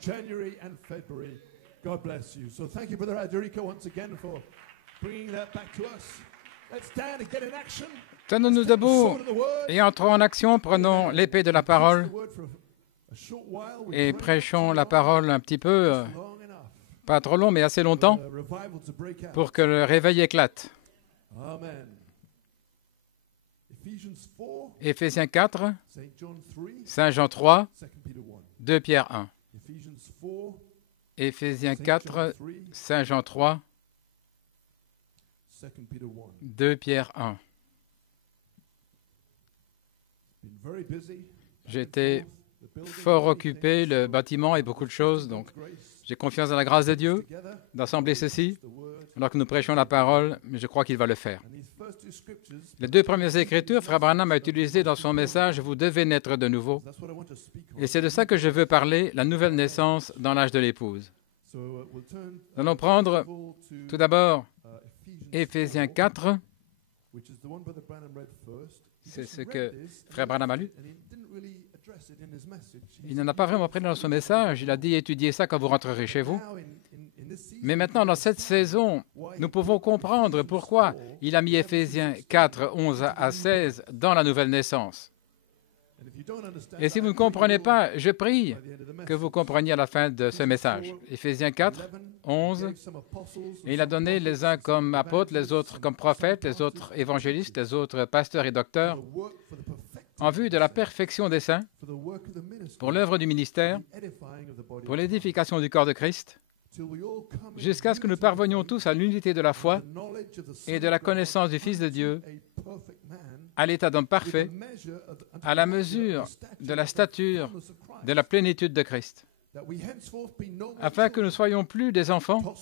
January and February. God bless you. So thank you, Brother Aderico, once again for bringing that back to us. Let's stand and get in action. Tenons-nous debout et entrons en action, prenons l'épée de la parole et prêchons la parole un petit peu, pas trop long, mais assez longtemps, pour que le réveil éclate. Amen. Éphésiens 4, Saint Jean 3, 2 Pierre 1. Éphésiens 4, Saint Jean 3, 2 Pierre 1. J'étais fort occupé, le bâtiment et beaucoup de choses, donc j'ai confiance dans la grâce de Dieu d'assembler ceci, alors que nous prêchons la parole, mais je crois qu'il va le faire. Les deux premières écritures, Frère Branham a utilisées dans son message, vous devez naître de nouveau. Et c'est de ça que je veux parler, la nouvelle naissance dans l'âge de l'épouse. Nous allons prendre tout d'abord Éphésiens 4, c'est ce que Frère Branham a lu. Il n'en a pas vraiment pris dans son message, il a dit étudiez ça quand vous rentrerez chez vous. Mais maintenant, dans cette saison, nous pouvons comprendre pourquoi il a mis Éphésiens 4, 11 à 16 dans la nouvelle naissance. Et si vous ne comprenez pas, je prie que vous compreniez à la fin de ce message. Éphésiens 4, 11, et il a donné les uns comme apôtres, les autres comme prophètes, les autres évangélistes, les autres pasteurs et docteurs, en vue de la perfection des saints, pour l'œuvre du ministère, pour l'édification du corps de Christ, jusqu'à ce que nous parvenions tous à l'unité de la foi et de la connaissance du Fils de Dieu, à l'état d'homme parfait, à la mesure de la stature de la plénitude de Christ, afin que nous ne soyons plus des enfants,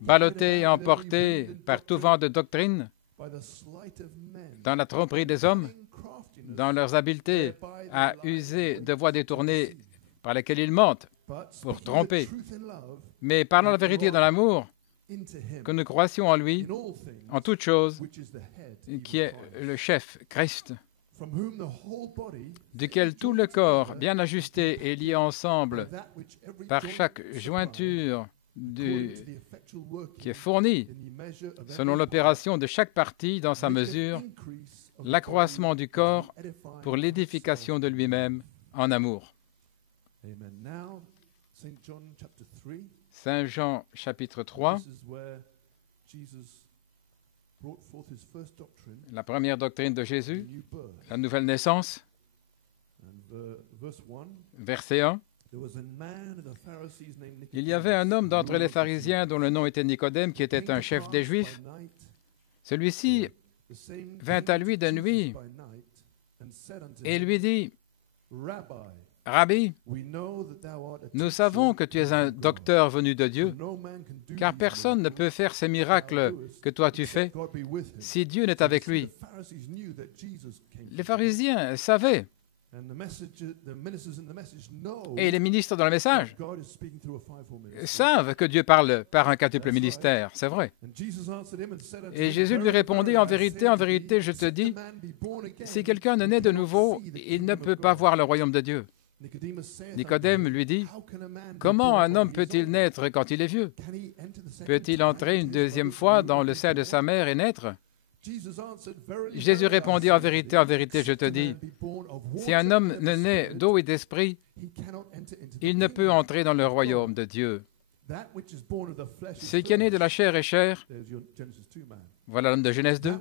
ballottés et emportés par tout vent de doctrine, dans la tromperie des hommes, dans leurs habiletés à user de voies détournées par lesquelles ils mentent pour tromper, mais parlant la vérité dans l'amour, que nous croissions en lui, en toutes choses, qui est le chef, Christ, duquel tout le corps, bien ajusté et lié ensemble par chaque jointure qui est fournie, selon l'opération de chaque partie dans sa mesure, l'accroissement du corps pour l'édification de lui-même en amour. Saint Jean, chapitre 3, la première doctrine de Jésus, la nouvelle naissance, verset 1. Il y avait un homme d'entre les pharisiens dont le nom était Nicodème, qui était un chef des Juifs. Celui-ci vint à lui de nuit et lui dit, « Rabbi, nous savons que tu es un docteur venu de Dieu, car personne ne peut faire ces miracles que toi tu fais si Dieu n'est avec lui. » Les pharisiens savaient, et les ministres dans le message savent que Dieu parle par un quintuple ministère, c'est vrai. Et Jésus lui répondit, en vérité, je te dis, si quelqu'un ne naît de nouveau, il ne peut pas voir le royaume de Dieu. Nicodème lui dit, comment un homme peut-il naître quand il est vieux? Peut-il entrer une deuxième fois dans le sein de sa mère et naître? Jésus répondit, en vérité, je te dis, si un homme ne naît d'eau et d'esprit, il ne peut entrer dans le royaume de Dieu. Ce qui est né de la chair est chair, voilà l'homme de Genèse 2.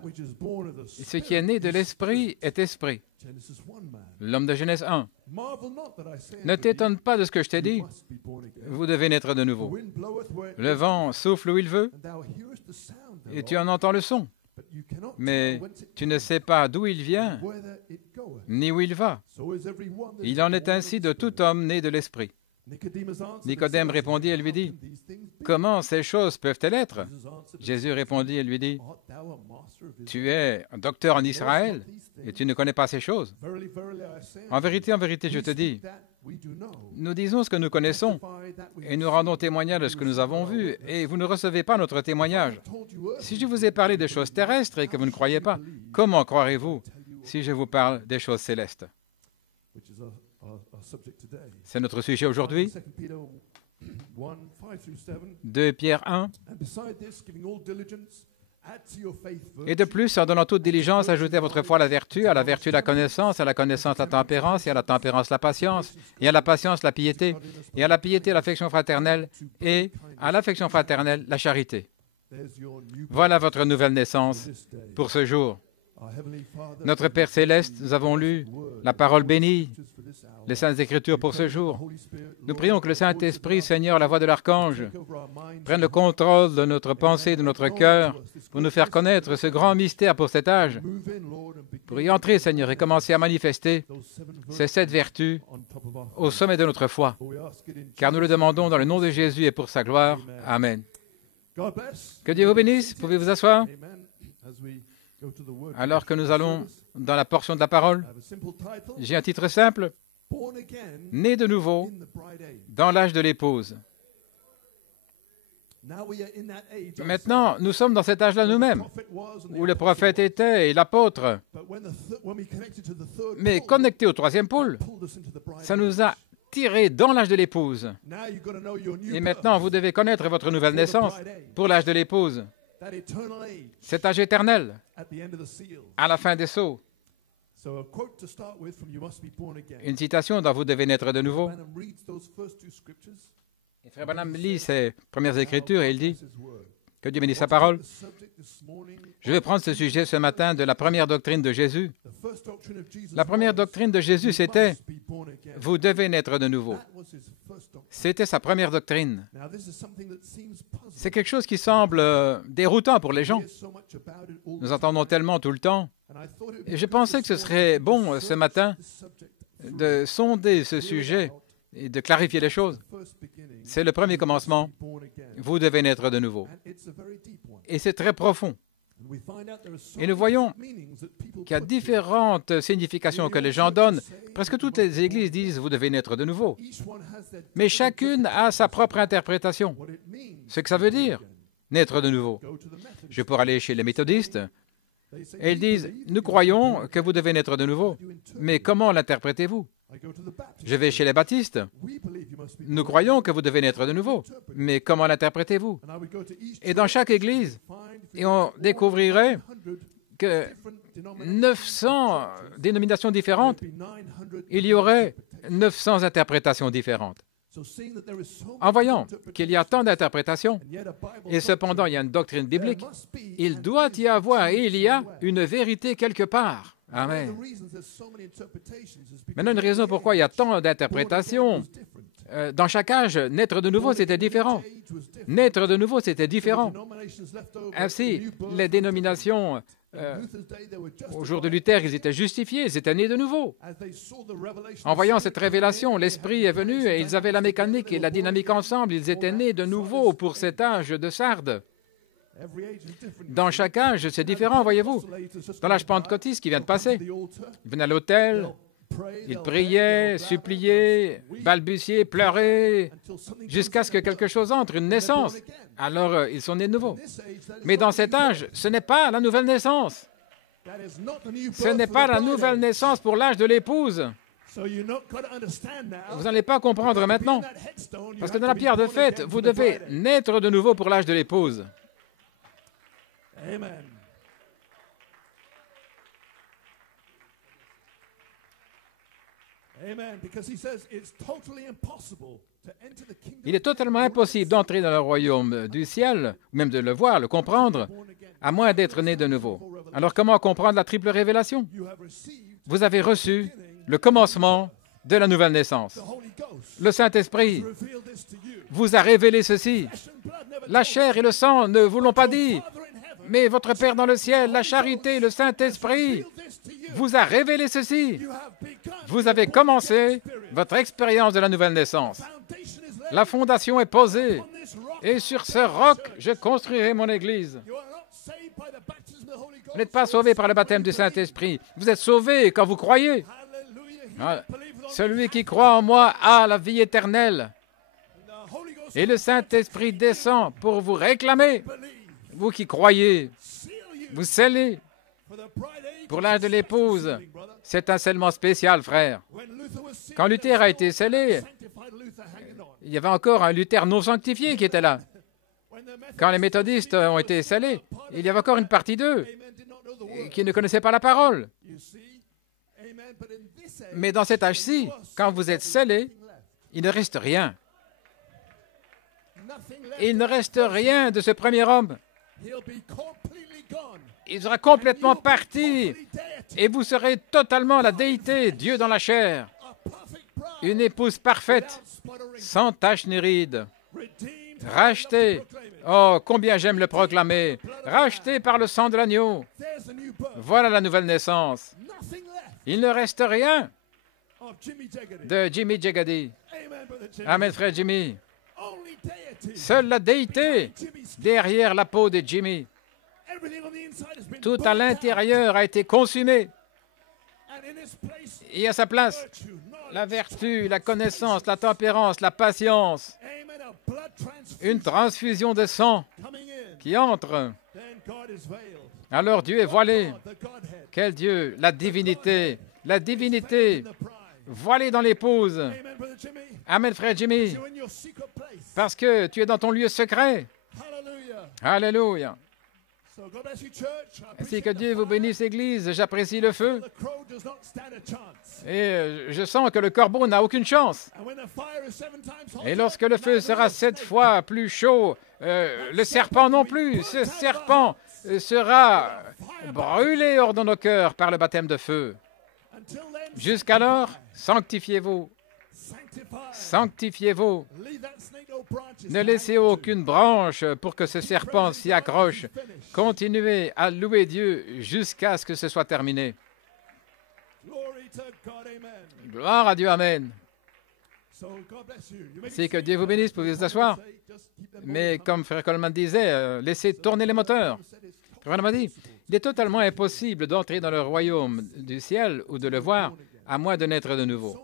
Et ce qui est né de l'esprit est esprit, l'homme de Genèse 1. Ne t'étonne pas de ce que je t'ai dit, vous devez naître de nouveau. Le vent souffle où il veut, et tu en entends le son. Mais tu ne sais pas d'où il vient, ni où il va. Il en est ainsi de tout homme né de l'esprit. Nicodème répondit et lui dit, « Comment ces choses peuvent-elles être ?» Jésus répondit et lui dit, « Tu es un docteur en Israël et tu ne connais pas ces choses. En vérité, je te dis, nous disons ce que nous connaissons et nous rendons témoignage de ce que nous avons vu et vous ne recevez pas notre témoignage. Si je vous ai parlé des choses terrestres et que vous ne croyez pas, comment croirez-vous si je vous parle des choses célestes ?» C'est notre sujet aujourd'hui. 2 Pierre 1. Et de plus, en donnant toute diligence, ajoutez à votre foi la vertu la connaissance, à la connaissance la tempérance, et à la tempérance la patience, et à la patience la piété, et à la piété l'affection fraternelle, et à l'affection fraternelle la charité. Voilà votre nouvelle naissance pour ce jour. Notre Père céleste, nous avons lu la parole bénie, les Saintes Écritures pour ce jour. Nous prions que le Saint-Esprit, Seigneur, la voix de l'archange, prenne le contrôle de notre pensée, de notre cœur, pour nous faire connaître ce grand mystère pour cet âge, pour y entrer, Seigneur, et commencer à manifester ces 7 vertus au sommet de notre foi. Car nous le demandons dans le nom de Jésus et pour sa gloire. Amen. Que Dieu vous bénisse. Pouvez vous asseoir. Alors que nous allons dans la portion de la parole, j'ai un titre simple, « Né de nouveau dans l'âge de l'épouse ». Maintenant, nous sommes dans cet âge-là nous-mêmes, où le prophète était et l'apôtre. Mais connecté au 3e pôle, ça nous a tirés dans l'âge de l'épouse. Et maintenant, vous devez connaître votre nouvelle naissance pour l'âge de l'épouse. Cet âge éternel, à la fin des sceaux. Une citation dont vous devez naître de nouveau. Et Frère Branham lit ces premières écritures et il dit que Dieu bénisse sa parole. Je vais prendre ce sujet ce matin de la première doctrine de Jésus. La première doctrine de Jésus, c'était « Vous devez naître de nouveau ». C'était sa première doctrine. C'est quelque chose qui semble déroutant pour les gens. Nous entendons tellement tout le temps. Et je pensais que ce serait bon ce matin de sonder ce sujet et de clarifier les choses. C'est le premier commencement. Vous devez naître de nouveau. Et c'est très profond. Et nous voyons qu'il y a différentes significations que les gens donnent. Presque toutes les églises disent « vous devez naître de nouveau ». Mais chacune a sa propre interprétation. Ce que ça veut dire, naître de nouveau. Je pourrais aller chez les méthodistes et ils disent « nous croyons que vous devez naître de nouveau ». Mais comment l'interprétez-vous? Je vais chez les baptistes. Nous croyons que vous devez naître de nouveau. Mais comment l'interprétez-vous? Et dans chaque église, et on découvrirait que 900 dénominations différentes, il y aurait 900 interprétations différentes. En voyant qu'il y a tant d'interprétations, et cependant il y a une doctrine biblique, il doit y avoir et il y a une vérité quelque part. Amen. Maintenant, une raison pourquoi il y a tant d'interprétations. Dans chaque âge, naître de nouveau, c'était différent. Naître de nouveau, c'était différent. Ainsi, les dénominations, au jour de Luther, ils étaient justifiés, ils étaient nés de nouveau. En voyant cette révélation, l'Esprit est venu et ils avaient la mécanique et la dynamique ensemble. Ils étaient nés de nouveau pour cet âge de Sardes. Dans chaque âge, c'est différent, voyez-vous. Dans l'âge pentecôtiste qui vient de passer, ils venaient à l'autel, ils priaient, suppliaient, balbutiaient, pleuraient, jusqu'à ce que quelque chose entre, une naissance. Alors, ils sont nés de nouveau. Mais dans cet âge, ce n'est pas la nouvelle naissance. Ce n'est pas la nouvelle naissance pour l'âge de l'épouse. Vous n'allez pas comprendre maintenant. Parce que dans la pierre de fête, vous devez naître de nouveau pour l'âge de l'épouse. Amen. Il est totalement impossible d'entrer dans le royaume du ciel, ou même de le voir, le comprendre, à moins d'être né de nouveau. Alors comment comprendre la triple révélation? Vous avez reçu le commencement de la nouvelle naissance. Le Saint-Esprit vous a révélé ceci. La chair et le sang ne vous l'ont pas dit. Mais votre Père dans le ciel, la charité, le Saint-Esprit, vous a révélé ceci. Vous avez commencé votre expérience de la nouvelle naissance. La fondation est posée. Et sur ce roc, je construirai mon Église. Vous n'êtes pas sauvés par le baptême du Saint-Esprit. Vous êtes sauvés quand vous croyez. Celui qui croit en moi a la vie éternelle. Et le Saint-Esprit descend pour vous réclamer. Vous qui croyez, vous scellez Pour l'âge de l'épouse, c'est un scellement spécial, frère. Quand Luther a été scellé, il y avait encore un Luther non sanctifié qui était là. Quand les méthodistes ont été scellés, il y avait encore une partie d'eux qui ne connaissaient pas la parole. Mais dans cet âge-ci, quand vous êtes scellé, il ne reste rien. Il ne reste rien de ce premier homme. Il sera complètement parti et vous serez totalement la déité, Dieu dans la chair. Une épouse parfaite, sans tache ni ride. Rachetée. Oh, combien j'aime le proclamer. Rachetée par le sang de l'agneau. Voilà la nouvelle naissance. Il ne reste rien de Jimmy Jagadi. Amen, frère Jimmy. Seule la déité derrière la peau de Jimmy. Tout à l'intérieur a été consumé. Et à sa place, la vertu, la connaissance, la tempérance, la patience, une transfusion de sang qui entre. Alors Dieu est voilé. Quel Dieu? La divinité voilée dans l'épouse. Amen, frère Jimmy. Parce que tu es dans ton lieu secret. Alléluia. Ainsi que Dieu vous bénisse, Église. J'apprécie le feu. Et je sens que le corbeau n'a aucune chance. Et lorsque le feu sera 7 fois plus chaud, le serpent non plus. Ce serpent sera brûlé hors de nos cœurs par le baptême de feu. Jusqu'alors, sanctifiez-vous. Sanctifiez-vous. Ne laissez aucune branche pour que ce serpent s'y accroche. Continuez à louer Dieu jusqu'à ce que ce soit terminé. Gloire à Dieu, Amen. C'est que Dieu vous bénisse, vous pouvez vous asseoir. Mais comme Frère Coleman disait, laissez tourner les moteurs. Frère Coleman dit, il est totalement impossible d'entrer dans le royaume du ciel ou de le voir, à moins de naître de nouveau.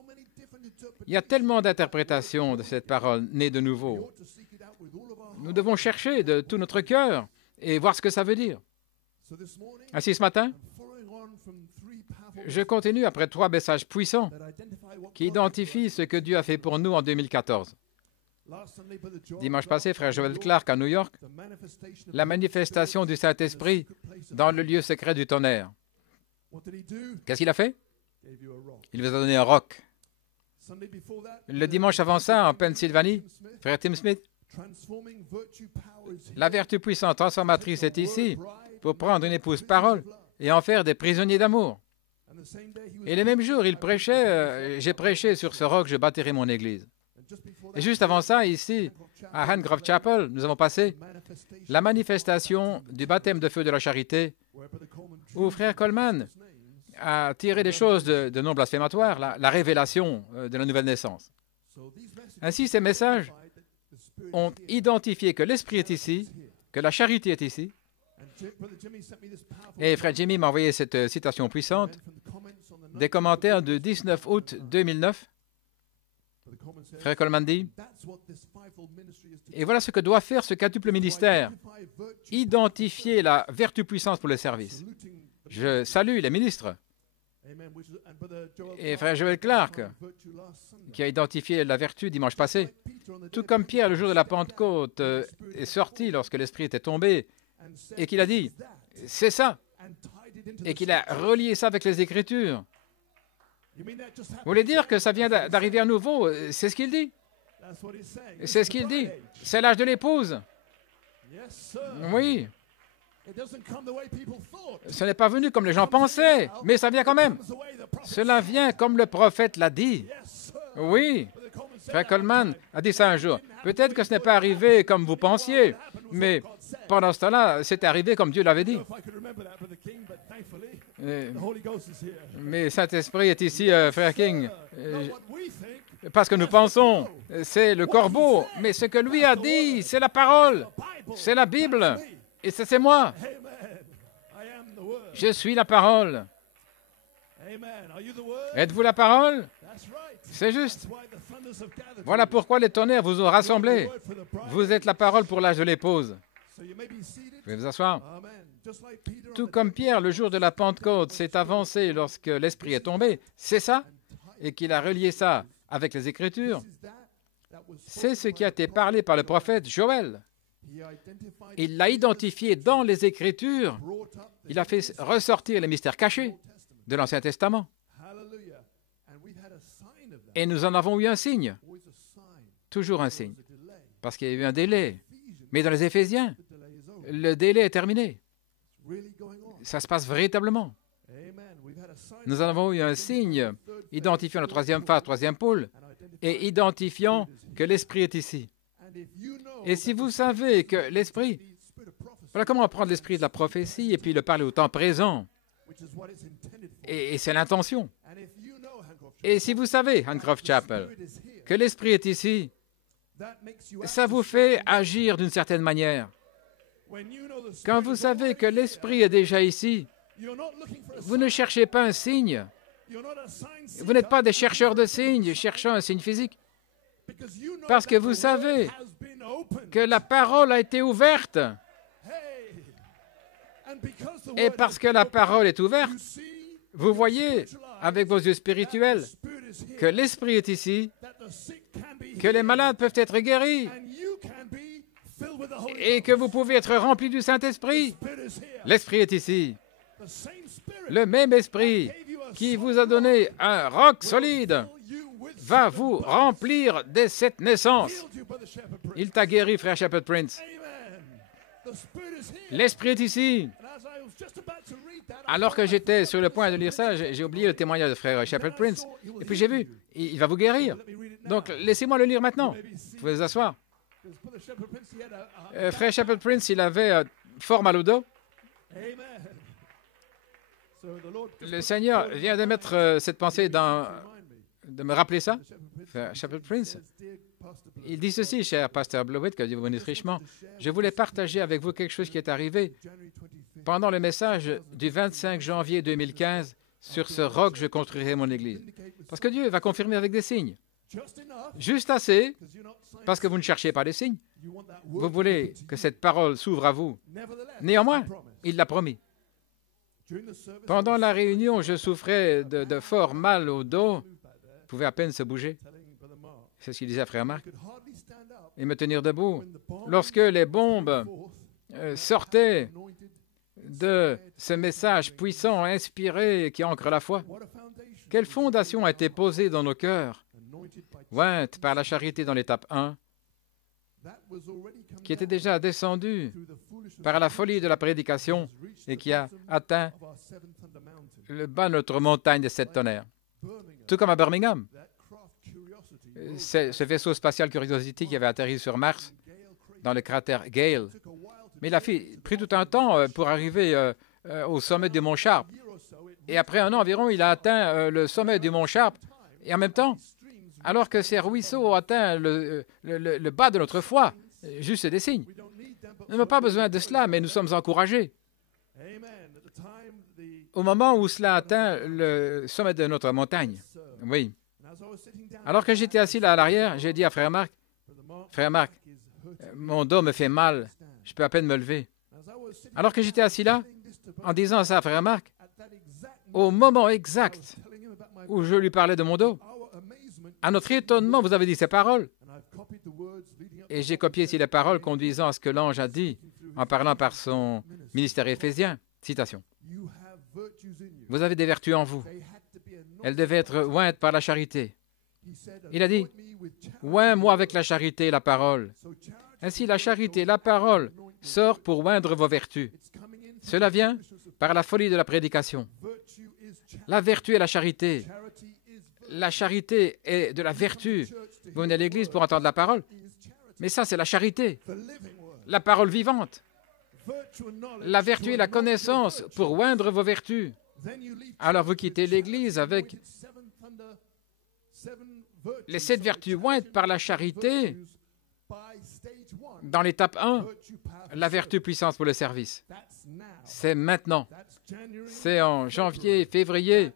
Il y a tellement d'interprétations de cette parole, née de nouveau. Nous devons chercher de tout notre cœur et voir ce que ça veut dire. Ainsi, ce matin, je continue après 3 messages puissants qui identifient ce que Dieu a fait pour nous en 2014. Dimanche passé, Frère Joel Clark à New York, la manifestation du Saint-Esprit dans le lieu secret du tonnerre. Qu'est-ce qu'il a fait? Il vous a donné un roc. Le dimanche avant ça, en Pennsylvanie, Frère Tim Smith, la vertu puissante transformatrice est ici pour prendre une épouse parole et en faire des prisonniers d'amour. Et le même jour, il prêchait, j'ai prêché sur ce roc, je bâtirai mon église. Et juste avant ça, ici, à Handgrove Chapel, nous avons passé la manifestation du baptême de feu de la charité, où Frère Coleman a tiré des choses de non blasphématoires, la révélation de la nouvelle naissance. Ainsi, ces messages ont identifié que l'Esprit est ici, que la charité est ici. Et Frère Jimmy m'a envoyé cette citation puissante des commentaires du 19 août 2009. Frère Coleman dit, et voilà ce que doit faire ce quintuple ministère, identifier la vertu puissante pour le service. Je salue les ministres. Et Frère Joel Clark, qui a identifié la vertu dimanche passé, tout comme Pierre le jour de la Pentecôte est sorti lorsque l'Esprit était tombé, et qu'il a dit, c'est ça, et qu'il a relié ça avec les Écritures. Vous voulez dire que ça vient d'arriver à nouveau? C'est ce qu'il dit. C'est ce qu'il dit. C'est l'âge de l'épouse. Oui. Ce n'est pas venu comme les gens pensaient, mais ça vient quand même. Cela vient comme le prophète l'a dit. Oui. Frère Coleman a dit ça un jour. Peut-être que ce n'est pas arrivé comme vous pensiez, mais pendant ce temps-là, c'est arrivé comme Dieu l'avait dit. Mais Saint-Esprit est ici, Frère King. Parce que nous pensons, c'est le corbeau, mais ce que lui a dit, c'est la parole, c'est la Bible, et c'est moi. Je suis la parole. Êtes-vous la parole? C'est juste. Voilà pourquoi les tonnerres vous ont rassemblés. Vous êtes la parole pour l'âge de l'épouse. Vous pouvez vous asseoir. Tout comme Pierre, le jour de la Pentecôte, s'est avancé lorsque l'Esprit est tombé, c'est ça, et qu'il a relié ça avec les Écritures. C'est ce qui a été parlé par le prophète Joël. Il l'a identifié dans les Écritures. Il a fait ressortir les mystères cachés de l'Ancien Testament. Et nous en avons eu un signe. Toujours un signe. Parce qu'il y a eu un délai. Mais dans les Éphésiens, le délai est terminé. Ça se passe véritablement. Nous en avons eu un signe identifiant la troisième phase, troisième pôle, et identifiant que l'Esprit est ici. Et si vous savez que l'Esprit, voilà comment prendre l'Esprit de la prophétie et puis le parler au temps présent. Et c'est l'intention. Et si vous savez, Handcroft Chapel, que l'Esprit est ici, ça vous fait agir d'une certaine manière. Quand vous savez que l'Esprit est déjà ici, vous ne cherchez pas un signe. Vous n'êtes pas des chercheurs de signes, cherchant un signe physique. Parce que vous savez que la parole a été ouverte. Et parce que la parole est ouverte, vous voyez, avec vos yeux spirituels, que l'Esprit est ici, que les malades peuvent être guéris et que vous pouvez être remplis du Saint-Esprit. L'Esprit est ici. Le même Esprit qui vous a donné un roc solide va vous remplir dès cette naissance. Il t'a guéri, frère Shepherd Prince. L'Esprit est ici. Alors que j'étais sur le point de lire ça, j'ai oublié le témoignage de frère Shepherd Prince. Et puis j'ai vu, il va vous guérir. Donc laissez-moi le lire maintenant. Vous pouvez vous asseoir. Frère Shepherd Prince, il avait fort mal au dos. Le Seigneur vient de mettre cette pensée de me rappeler ça. Frère Shepherd Prince, il dit ceci, cher pasteur Blowett, que Dieu vous bénisse richement. Je voulais partager avec vous quelque chose qui est arrivé pendant le message du 25 janvier 2015. Sur ce roc, je construirai mon Église. Parce que Dieu va confirmer avec des signes. Juste assez, parce que vous ne cherchez pas des signes. Vous voulez que cette parole s'ouvre à vous. Néanmoins, il l'a promis. Pendant la réunion, je souffrais de fort mal au dos. Je pouvais à peine se bouger. C'est ce qu'il disait à frère Marc. Et me tenir debout. Lorsque les bombes sortaient de ce message puissant, inspiré, qui ancre la foi, quelle fondation a été posée dans nos cœurs, ointe par la charité dans l'étape 1, qui était déjà descendue par la folie de la prédication et qui a atteint le bas de notre montagne de 7 tonnerres. Tout comme à Birmingham. C'est ce vaisseau spatial Curiosity qui avait atterri sur Mars, dans le cratère Gale. Mais il a pris tout un temps pour arriver au sommet du mont Sharp. Et après un an environ, il a atteint le sommet du mont Sharp. Et en même temps, alors que ces ruisseaux ont atteint le bas de notre foi, juste des signes. Nous n'avons pas besoin de cela, mais nous sommes encouragés. Au moment où cela atteint le sommet de notre montagne, oui. Alors que j'étais assis là à l'arrière, j'ai dit à frère Marc, mon dos me fait mal, je peux à peine me lever. Alors que j'étais assis là, en disant ça à frère Marc, au moment exact où je lui parlais de mon dos, à notre étonnement, vous avez dit ces paroles. Et j'ai copié ici les paroles conduisant à ce que l'ange a dit en parlant par son ministère éphésien. Citation. Vous avez des vertus en vous. Elles devaient être ointes par la charité. Il a dit, oins-moi avec la charité et la parole. Ainsi, la charité, la parole, sort pour oindre vos vertus. Cela vient par la folie de la prédication. La vertu est la charité. La charité est de la vertu. Vous venez à l'église pour entendre la parole. Mais ça, c'est la charité. La parole vivante. La vertu et la connaissance pour oindre vos vertus. Alors vous quittez l'église avec les 7 vertus ointes par la charité. Dans l'étape 1, la vertu puissance pour le service. C'est maintenant. C'est en janvier, février.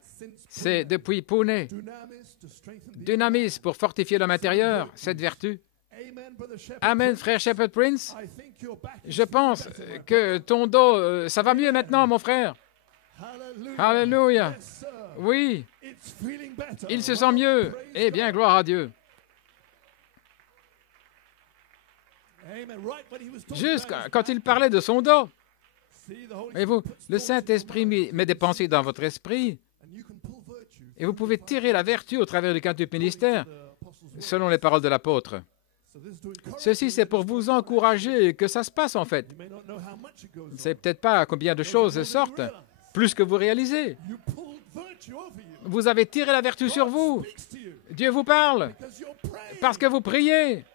C'est depuis Pune. Dynamis pour fortifier l'homme intérieur, cette vertu. Amen, frère Shepherd Prince. Je pense que ton dos, ça va mieux maintenant, mon frère. Alléluia. Oui, il se sent mieux. Eh bien, gloire à Dieu. Juste quand il parlait de son dos. Et vous, le Saint-Esprit met des pensées dans votre esprit et vous pouvez tirer la vertu au travers du quintuple ministère, selon les paroles de l'apôtre. Ceci, c'est pour vous encourager que ça se passe, en fait. Vous ne savez peut-être pas combien de choses sortent, plus que vous réalisez. Vous avez tiré la vertu sur vous. Dieu vous parle parce que vous priez.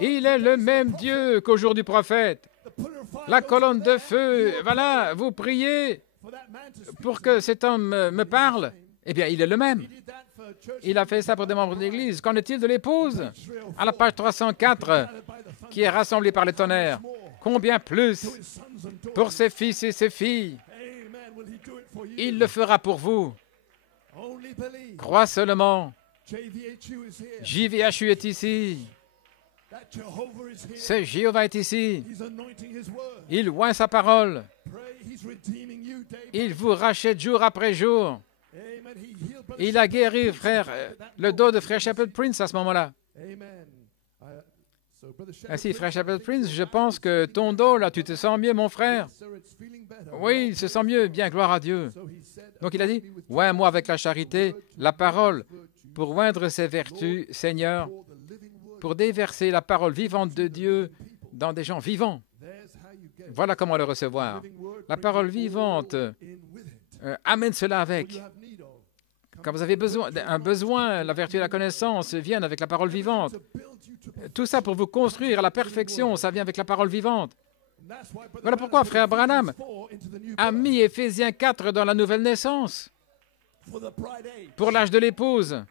Il est le même Dieu qu'au jour du prophète. La colonne de feu, voilà, vous priez pour que cet homme me parle. Eh bien, il est le même. Il a fait ça pour des membres de l'Église. Qu'en est-il de l'épouse? À la page 304, qui est rassemblée par les tonnerres. Combien plus pour ses fils et ses filles? Il le fera pour vous. Crois seulement. JVHU est ici. Ce Jéhovah est ici. Il oint sa parole. Il vous rachète jour après jour. Il a guéri, frère, le dos de frère Shepherd Prince à ce moment-là. Ainsi, frère Shepherd Prince, je pense que ton dos, là, tu te sens mieux, mon frère. Oui, il se sent mieux, bien, gloire à Dieu. Donc il a dit, oins-moi avec la charité, la parole, pour oindre ses vertus, Seigneur, pour déverser la parole vivante de Dieu dans des gens vivants. Voilà comment le recevoir. La parole vivante, amène cela avec. Quand vous avez un besoin, la vertu et la connaissance viennent avec la parole vivante. Tout ça pour vous construire à la perfection, ça vient avec la parole vivante. Voilà pourquoi frère Branham a mis Éphésiens 4 dans la nouvelle naissance, pour l'âge de l'épouse.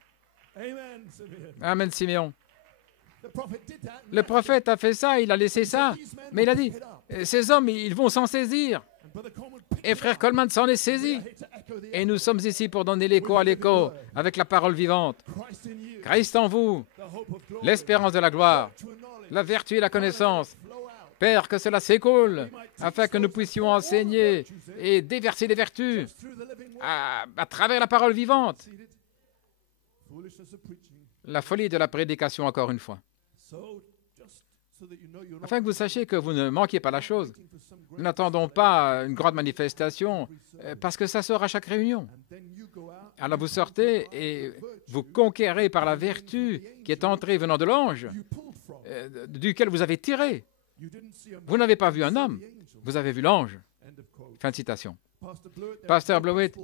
Amen, Siméon. Le prophète a fait ça, il a laissé ça, mais il a dit, ces hommes, ils vont s'en saisir. Et frère Coleman s'en est saisi. Et nous sommes ici pour donner l'écho à l'écho avec la parole vivante. Christ en vous, l'espérance de la gloire, la vertu et la connaissance. Père, que cela s'écoule afin que nous puissions enseigner et déverser des vertus à travers la parole vivante. La folie de la prédication, encore une fois. Afin que vous sachiez que vous ne manquiez pas la chose. Nous n'attendons pas une grande manifestation parce que ça sort à chaque réunion. Alors vous sortez et vous conquérez par la vertu qui est entrée venant de l'ange, duquel vous avez tiré. Vous n'avez pas vu un homme, vous avez vu l'ange. Fin de citation. Pasteur Blewett,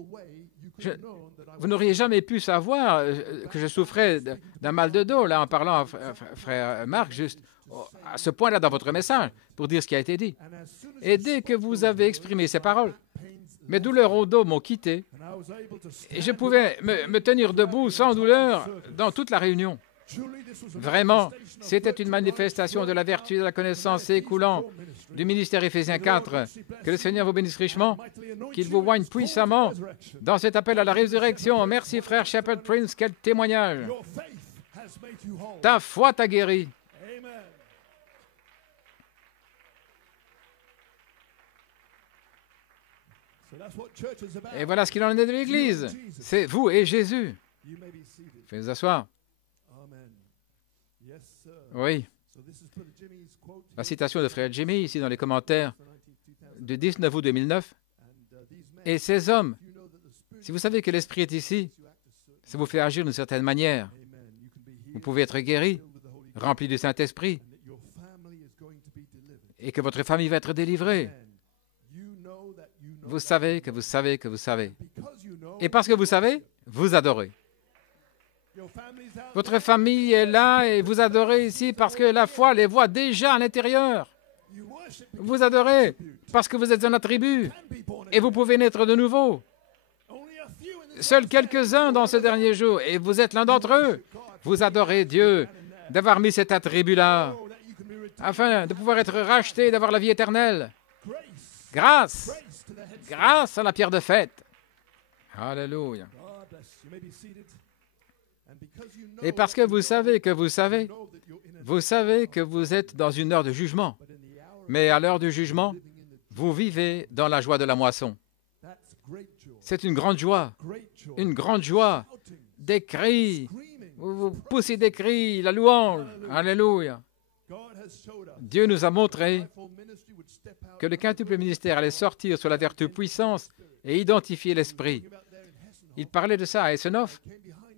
vous n'auriez jamais pu savoir que je souffrais d'un mal de dos, là, en parlant à frère Marc, juste à ce point-là dans votre message, pour dire ce qui a été dit. Et dès que vous avez exprimé ces paroles, mes douleurs au dos m'ont quitté, et je pouvais me tenir debout sans douleur dans toute la réunion. Vraiment, c'était une manifestation de la vertu et de la connaissance écoulant du ministère Éphésiens 4. Que le Seigneur vous bénisse richement, qu'il vous oigne puissamment dans cet appel à la résurrection. Merci, frère Shepherd Prince, quel témoignage. Ta foi t'a guéri. Et voilà ce qu'il en est de l'Église. C'est vous et Jésus. Faites vous asseoir. Oui. La citation de frère Jimmy, ici dans les commentaires, du 19 août 2009. Et ces hommes, si vous savez que l'Esprit est ici, ça vous fait agir d'une certaine manière. Vous pouvez être guéri, rempli du Saint-Esprit, et que votre famille va être délivrée. Vous savez que vous savez que vous savez. Et parce que vous savez, vous adorez. Votre famille est là et vous adorez ici parce que la foi les voit déjà à l'intérieur. Vous adorez parce que vous êtes un attribut et vous pouvez naître de nouveau. Seuls quelques-uns dans ce dernier jour, et vous êtes l'un d'entre eux. Vous adorez Dieu d'avoir mis cet attribut-là afin de pouvoir être racheté et d'avoir la vie éternelle. Grâce. Grâce à la pierre de fête. Alléluia. Et parce que vous savez que vous savez que vous êtes dans une heure de jugement. Mais à l'heure du jugement, vous vivez dans la joie de la moisson. C'est une grande joie, des cris, vous poussez des cris, la louange, alléluia. Dieu nous a montré que le quintuple ministère allait sortir sur la vertu puissance et identifier l'esprit. Il parlait de ça à Essenhoff.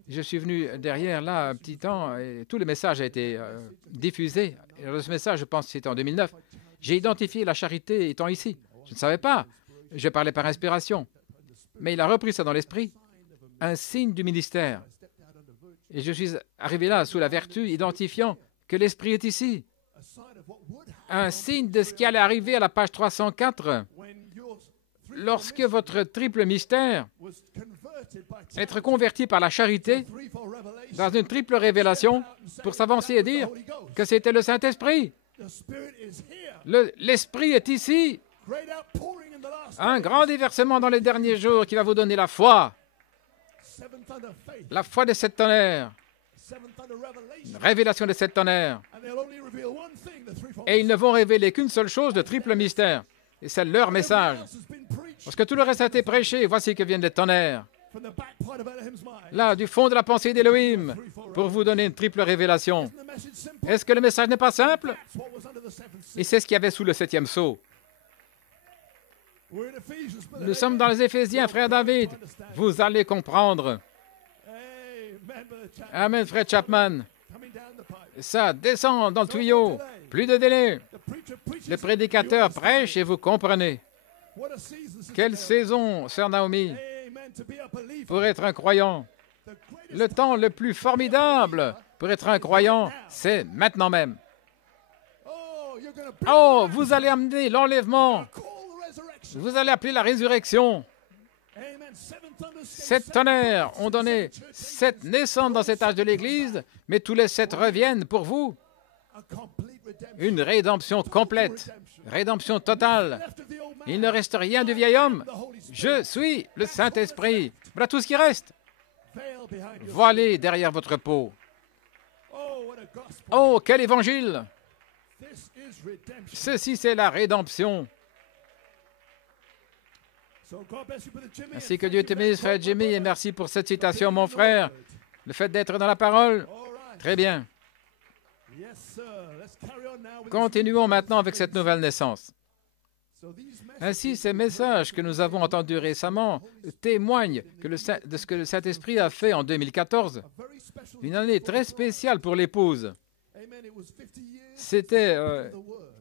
Je suis venu derrière là un petit temps et tout le message a été diffusé. Et ce message, je pense que c'était en 2009. J'ai identifié la charité étant ici. Je ne savais pas. Je parlais par inspiration. Mais il a repris ça dans l'esprit. Un signe du ministère. Et je suis arrivé là sous la vertu, identifiant que l'esprit est ici. Un signe de ce qui allait arriver à la page 304. Lorsque votre triple mystère être converti par la charité dans une triple révélation pour s'avancer et dire que c'était le Saint-Esprit. L'Esprit est ici. Un grand déversement dans les derniers jours qui va vous donner la foi des 7 tonnerres. Révélation des 7 tonnerres. Et ils ne vont révéler qu'une seule chose, le triple mystère. Et c'est leur message. Parce que tout le reste a été prêché, voici que viennent les tonnerres. Là, du fond de la pensée d'Élohim, pour vous donner une triple révélation. Est-ce que le message n'est pas simple? Et c'est ce qu'il y avait sous le 7e sceau. Nous sommes dans les Éphésiens, frère David. Vous allez comprendre. Amen, frère Chapman. Ça descend dans le tuyau. Plus de délai. Le prédicateur prêche et vous comprenez. Quelle saison, sœur Naomi, pour être un croyant. Le temps le plus formidable pour être un croyant, c'est maintenant même. Oh, vous allez amener l'enlèvement. Vous allez appeler la résurrection. 7 tonnerres ont donné 7 naissances dans cet âge de l'Église, mais tous les 7 reviennent pour vous. Une rédemption complète, rédemption totale. Il ne reste rien du vieil homme. Je suis le Saint-Esprit. Voilà tout ce qui reste. Voilé derrière votre peau. Oh, quel évangile! Ceci, c'est la rédemption. Ainsi que Dieu te bénisse, frère Jimmy, et merci pour cette citation, mon frère. Le fait d'être dans la parole, très bien. Continuons maintenant avec cette nouvelle naissance. Ainsi, ces messages que nous avons entendus récemment témoignent de ce que le Saint-Esprit a fait en 2014. Une année très spéciale pour l'épouse. C'était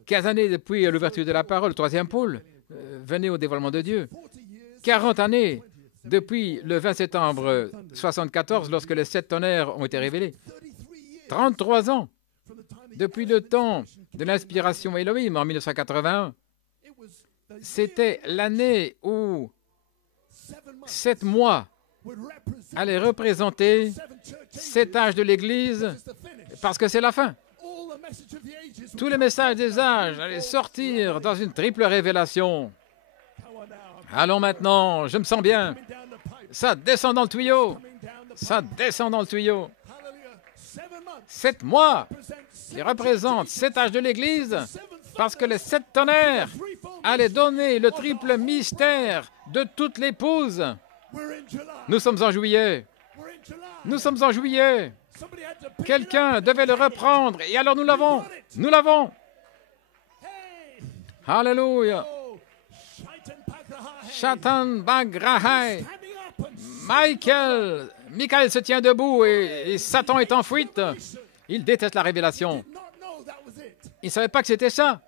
15 années depuis l'ouverture de la parole, le 3e pôle. Venez au dévoilement de Dieu. 40 années depuis le 20 septembre 1974, lorsque les 7 tonnerres ont été révélés. 33 ans depuis le temps de l'inspiration Elohim en 1981. C'était l'année où 7 mois allaient représenter 7 âges de l'Église, parce que c'est la fin. Tous les messages des âges allaient sortir dans une triple révélation. Allons maintenant, je me sens bien. Ça descend dans le tuyau. Ça descend dans le tuyau. 7 mois qui représentent 7 âges de l'Église, parce que les 7 tonnerres allaient donner le triple mystère de toute l'épouse. Nous sommes en juillet. Nous sommes en juillet. Quelqu'un devait le reprendre, et alors nous l'avons. Nous l'avons. Alléluia. Shatan Bagrahai. Michael se tient debout et Satan est en fuite. Il déteste la révélation. Il ne savait pas que c'était ça.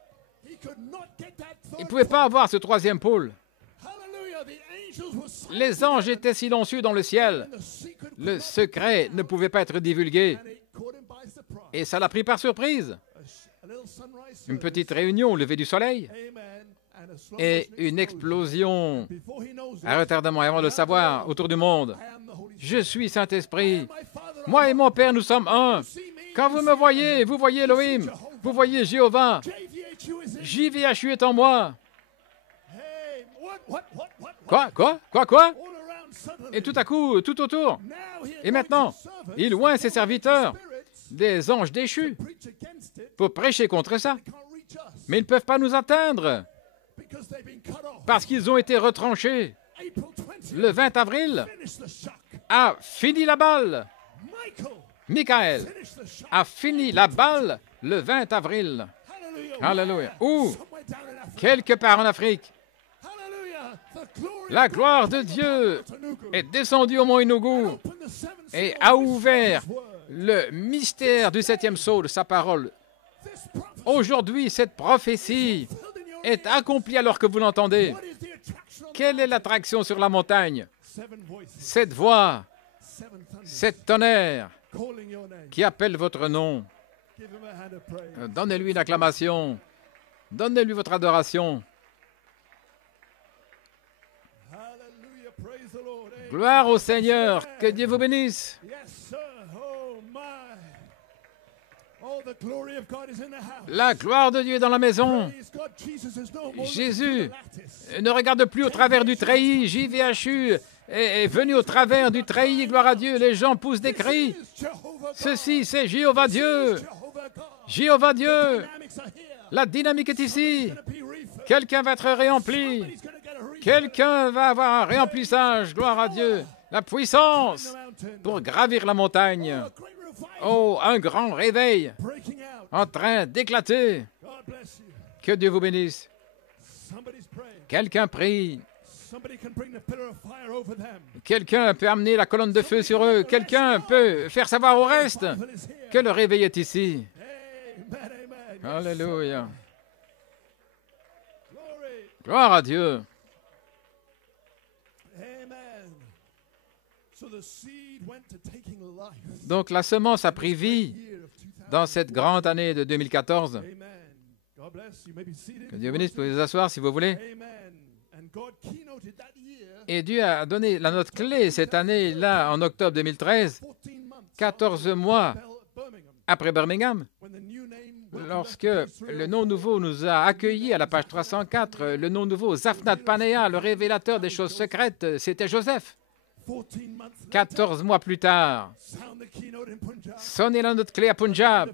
Il ne pouvait pas avoir ce 3e pôle. Les anges étaient silencieux dans le ciel. Le secret ne pouvait pas être divulgué. Et ça l'a pris par surprise. Une petite réunion au lever du soleil et une explosion à retardement avant de le savoir autour du monde. Je suis Saint-Esprit. Moi et mon Père, nous sommes un. Quand vous me voyez, vous voyez Elohim. Vous voyez Jéhovah. JVHU est en moi. Quoi? Et tout à coup, tout autour. Et maintenant, il oint ses serviteurs, des anges déchus, pour prêcher contre ça. Mais ils ne peuvent pas nous atteindre, parce qu'ils ont été retranchés. Le 20 avril a fini la balle. Michael a fini la balle le 20 avril. Alléluia. Ou, quelque part en Afrique, la gloire de Dieu est descendue au mont Inugu et a ouvert le mystère du 7e sceau de sa parole. Aujourd'hui, cette prophétie est accomplie alors que vous l'entendez. Quelle est l'attraction sur la montagne? Cette voix, cet tonnerre qui appelle votre nom. Donnez-lui une acclamation. Donnez-lui votre adoration. Gloire au Seigneur. Que Dieu vous bénisse. La gloire de Dieu est dans la maison. Jésus ne regarde plus au travers du treillis. JVHU est venu au travers du treillis. Gloire à Dieu. Les gens poussent des cris. Ceci, c'est Jéhovah Dieu. Jéhovah Dieu. La dynamique est ici. Quelqu'un va être réempli. Quelqu'un va avoir un réemplissage. Gloire à Dieu. La puissance pour gravir la montagne. Oh, un grand réveil en train d'éclater. Que Dieu vous bénisse. Quelqu'un prie. Quelqu'un peut amener la colonne de feu sur eux. Quelqu'un peut faire savoir au reste que le réveil est ici. Alléluia. Gloire à Dieu. Donc la semence a pris vie dans cette grande année de 2014. Que Dieu bénisse, vous pouvez vous asseoir si vous voulez. Et Dieu a donné la note clé cette année-là, en octobre 2013, 14 mois après Birmingham, lorsque le nom nouveau nous a accueillis à la page 304, le nom nouveau, Zaphnat Panéa, le révélateur des choses secrètes, c'était Joseph. 14 mois plus tard, sonnez la note clé à Punjab,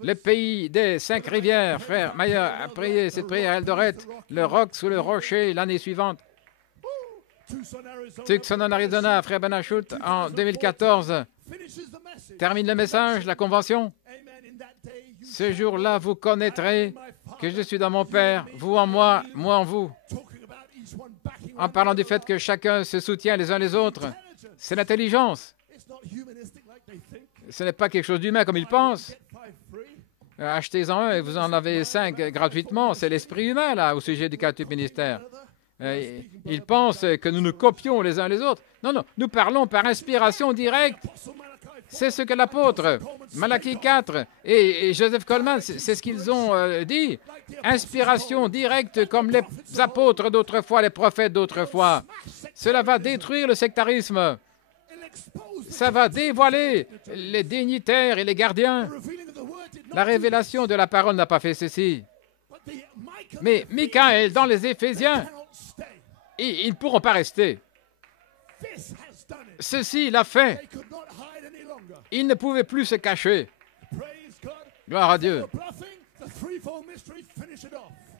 le pays des 5 rivières. Frère Maya a prié cette prière à Eldoret, le roc sous le rocher l'année suivante. Tucson en Arizona, frère Benachut, en 2014, termine le message, la convention. Ce jour-là, vous connaîtrez que je suis dans mon Père, vous en moi, moi en vous. En parlant du fait que chacun se soutient les uns les autres, c'est l'intelligence. Ce n'est pas quelque chose d'humain comme ils pensent. Achetez-en un et vous en avez 5 gratuitement. C'est l'esprit humain, là, au sujet du quatuple ministère. Ils pensent que nous nous copions les uns les autres. Non, non, nous parlons par inspiration directe. C'est ce que l'apôtre Malachie 4 et Joseph Coleman, c'est ce qu'ils ont dit. Inspiration directe comme les apôtres d'autrefois, les prophètes d'autrefois. Cela va détruire le sectarisme. Ça va dévoiler les dignitaires et les gardiens. La révélation de la parole n'a pas fait ceci. Mais Michael, dans les Éphésiens, ils ne pourront pas rester. Ceci l'a fait. Ils ne pouvaient plus se cacher. Gloire à Dieu.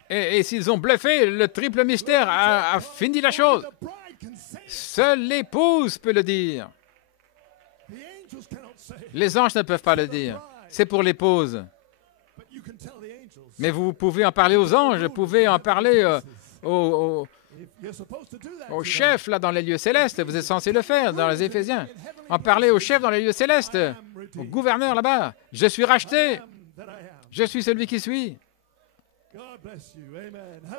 Et s'ils ont bluffé, le triple mystère a fini la chose. Seule l'épouse peut le dire. Les anges ne peuvent pas le dire. C'est pour l'épouse. Mais vous pouvez en parler aux anges, vous pouvez en parler au chef là dans les lieux célestes. Vous êtes censé le faire dans les Éphésiens. En parler au chef dans les lieux célestes, au gouverneur là-bas. Je suis racheté. Je suis celui qui suis.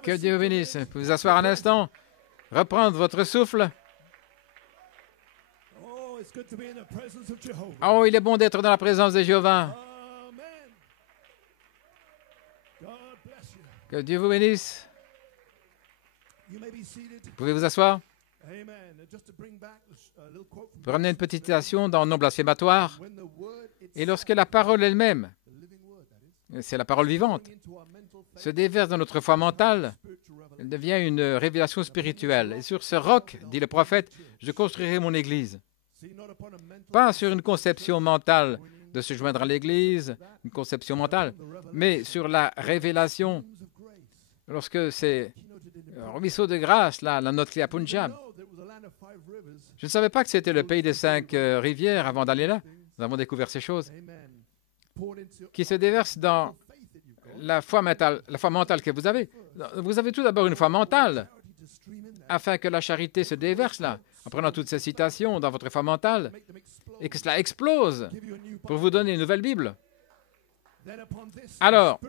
Que Dieu vous bénisse. Vous pouvez vous asseoir un instant, reprendre votre souffle. Oh, il est bon d'être dans la présence de Jéhovah. Que Dieu vous bénisse. Vous pouvez vous asseoir. Pour ramener une petite citation dans Non blasphématoire. Et lorsque la parole elle-même, c'est la parole vivante, se déverse dans notre foi mentale, elle devient une révélation spirituelle. Et sur ce roc, dit le prophète, je construirai mon Église. Pas sur une conception mentale de se joindre à l'Église, une conception mentale, mais sur la révélation. Lorsque c'est ruisseau de grâce, là, la note clé à Punjab. Je ne savais pas que c'était le pays des 5 rivières avant d'aller là. Nous avons découvert ces choses qui se déversent dans la foi mentale que vous avez. Vous avez tout d'abord une foi mentale, afin que la charité se déverse là, en prenant toutes ces citations dans votre foi mentale, et que cela explose pour vous donner une nouvelle Bible. Alors,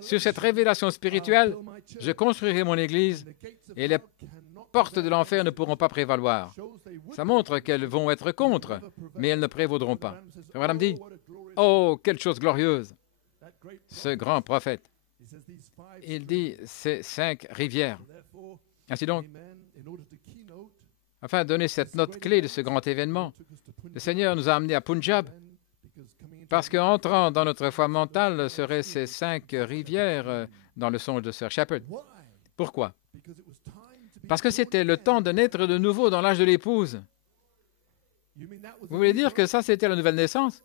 sur cette révélation spirituelle, je construirai mon Église, et les portes de l'enfer ne pourront pas prévaloir. Ça montre qu'elles vont être contre, mais elles ne prévaudront pas. Madame dit, oh, quelle chose glorieuse! Ce grand prophète, il dit, c'est 5 rivières. Ainsi donc, afin de donner cette note clé de ce grand événement, le Seigneur nous a amenés à Punjab, parce qu'entrant dans notre foi mentale seraient ces 5 rivières dans le songe de Sir Shepherd. Pourquoi? Parce que c'était le temps de naître de nouveau dans l'âge de l'épouse. Vous voulez dire que ça, c'était la nouvelle naissance?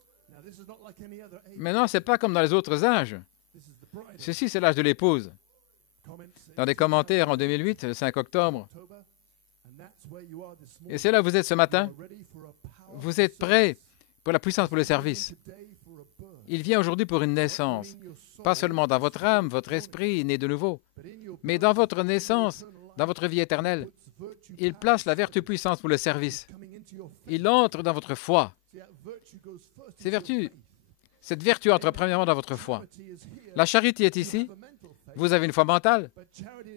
Mais non, ce n'est pas comme dans les autres âges. Ceci, c'est l'âge de l'épouse. Dans des commentaires en 2008, le 5 octobre, et c'est là où vous êtes ce matin. Vous êtes prêts pour la puissance pour le service. Il vient aujourd'hui pour une naissance, pas seulement dans votre âme, votre esprit né de nouveau, mais dans votre naissance, dans votre vie éternelle. Il place la vertu puissance pour le service. Il entre dans votre foi. Cette vertu entre premièrement dans votre foi. La charité est ici. Vous avez une foi mentale.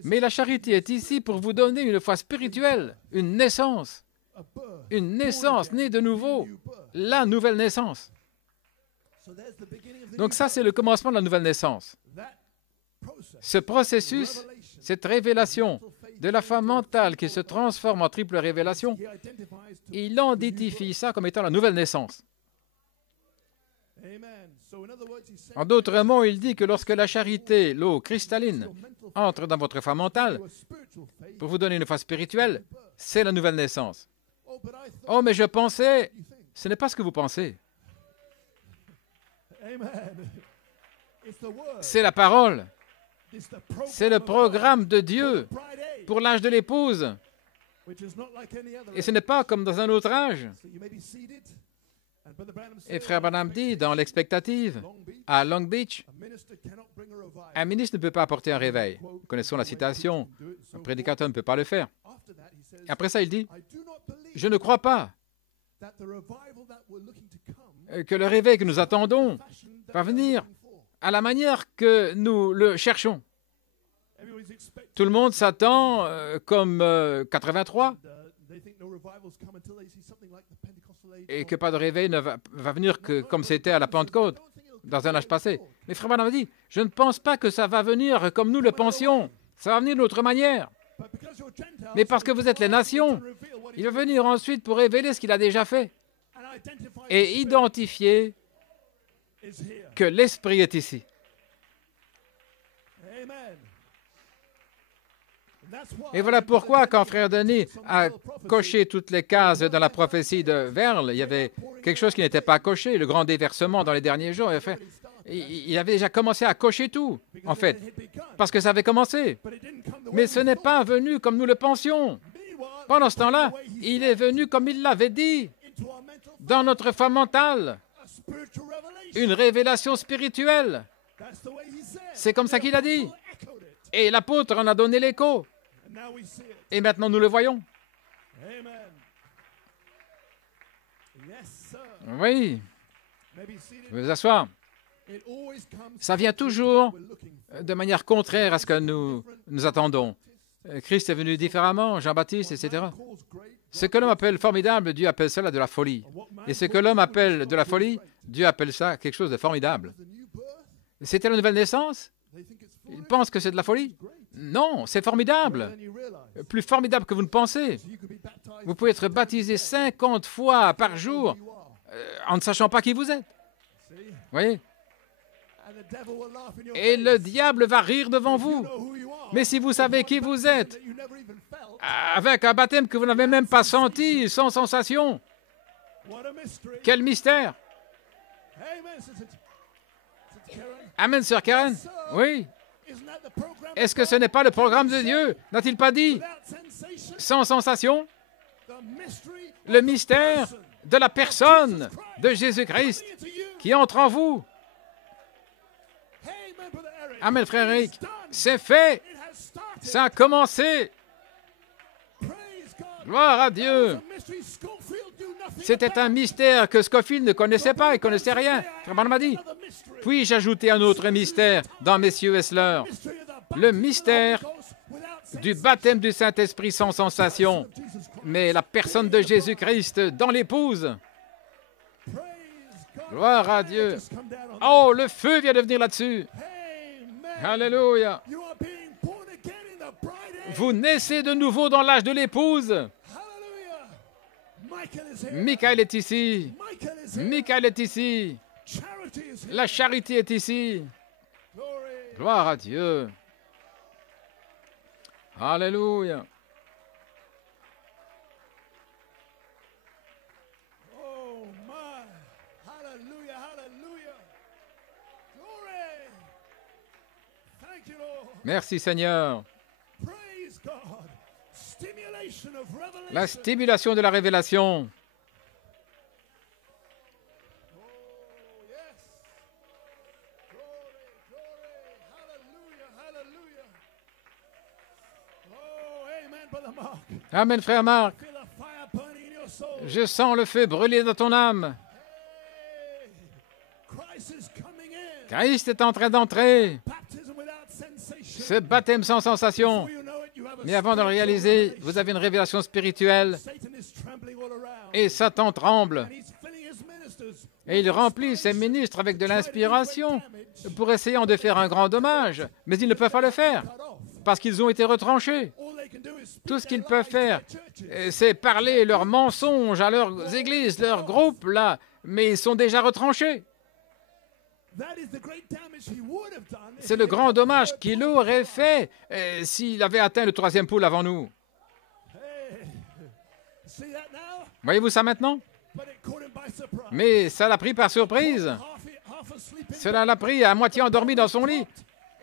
Mais la charité est ici pour vous donner une foi spirituelle, une naissance. Une naissance née de nouveau. La nouvelle naissance. Donc ça, c'est le commencement de la nouvelle naissance. Ce processus, cette révélation de la foi mentale qui se transforme en triple révélation, il identifie ça comme étant la nouvelle naissance. En d'autres mots, il dit que lorsque la charité, l'eau cristalline, entre dans votre foi mentale, pour vous donner une foi spirituelle, c'est la nouvelle naissance. Oh, mais je pensais, ce n'est pas ce que vous pensez. C'est la parole. C'est le programme de Dieu pour l'âge de l'épouse. Et ce n'est pas comme dans un autre âge. Et Frère Branham dit, dans l'expectative, à Long Beach, un ministre ne peut pas apporter un réveil. Nous connaissons la citation, un prédicateur ne peut pas le faire. Et après ça, il dit, je ne crois pas que le réveil que nous attendons va venir à la manière que nous le cherchons. Tout le monde s'attend comme 83 et que pas de réveil ne va venir que comme c'était à la Pentecôte dans un âge passé. Mais Frère Branham a dit, je ne pense pas que ça va venir comme nous le pensions. Ça va venir d'une autre manière. Mais parce que vous êtes les nations, il va venir ensuite pour révéler ce qu'il a déjà fait et identifier que l'Esprit est ici. Et voilà pourquoi, quand Frère Denis a coché toutes les cases dans la prophétie de Verle, il y avait quelque chose qui n'était pas coché, le grand déversement dans les derniers jours. Il avait déjà commencé à cocher tout, en fait, parce que ça avait commencé. Mais ce n'est pas venu comme nous le pensions. Pendant ce temps-là, il est venu comme il l'avait dit, dans notre foi mentale, une révélation spirituelle. C'est comme ça qu'il a dit. Et l'apôtre en a donné l'écho. Et maintenant, nous le voyons. Oui. Vous vous asseoir. Ça vient toujours de manière contraire à ce que nous attendons. Christ est venu différemment, Jean-Baptiste, etc. Ce que l'homme appelle formidable, Dieu appelle cela de la folie. Et ce que l'homme appelle de la folie, Dieu appelle ça quelque chose de formidable. C'était la nouvelle naissance? Il pense que c'est de la folie? Non, c'est formidable. Plus formidable que vous ne pensez. Vous pouvez être baptisé 50 fois par jour en ne sachant pas qui vous êtes. Vous voyez? Et le diable va rire devant vous. Mais si vous savez qui vous êtes, avec un baptême que vous n'avez même pas senti, sans sensation, quel mystère! Amen, sœur Karen. Oui. Est-ce que ce n'est pas le programme de Dieu? N'a-t-il pas dit? Sans sensation, le mystère de la personne de Jésus-Christ qui entre en vous. Amen, frère Eric. C'est fait. Ça a commencé. Gloire à Dieu. C'était un mystère que Scofield ne connaissait pas, il ne connaissait rien. Frère Branham m'a dit, puis-je ajouter un autre mystère dans Messieurs Wessler? Le mystère du baptême du Saint-Esprit sans sensation, mais la personne de Jésus-Christ dans l'épouse. Gloire à Dieu. Oh, le feu vient de venir là-dessus. Alléluia. Vous naissez de nouveau dans l'âge de l'épouse. Michael est ici. Michael est ici. La charité est ici. Gloire à Dieu. Alléluia. Merci Seigneur. La stimulation de la révélation. Amen, frère Marc. Je sens le feu brûler dans ton âme. Christ est en train d'entrer. Ce baptême sans sensation. Mais avant de le réaliser, vous avez une révélation spirituelle. Et Satan tremble. Et il remplit ses ministres avec de l'inspiration pour essayer de faire un grand dommage. Mais ils ne peuvent pas le faire parce qu'ils ont été retranchés. Tout ce qu'ils peuvent faire, c'est parler leurs mensonges à leurs églises, leurs groupes, là, mais ils sont déjà retranchés. C'est le grand dommage qu'il aurait fait s'il avait atteint le 3e pôle avant nous. Voyez-vous ça maintenant? Mais ça l'a pris par surprise. Cela l'a pris à moitié endormi dans son lit.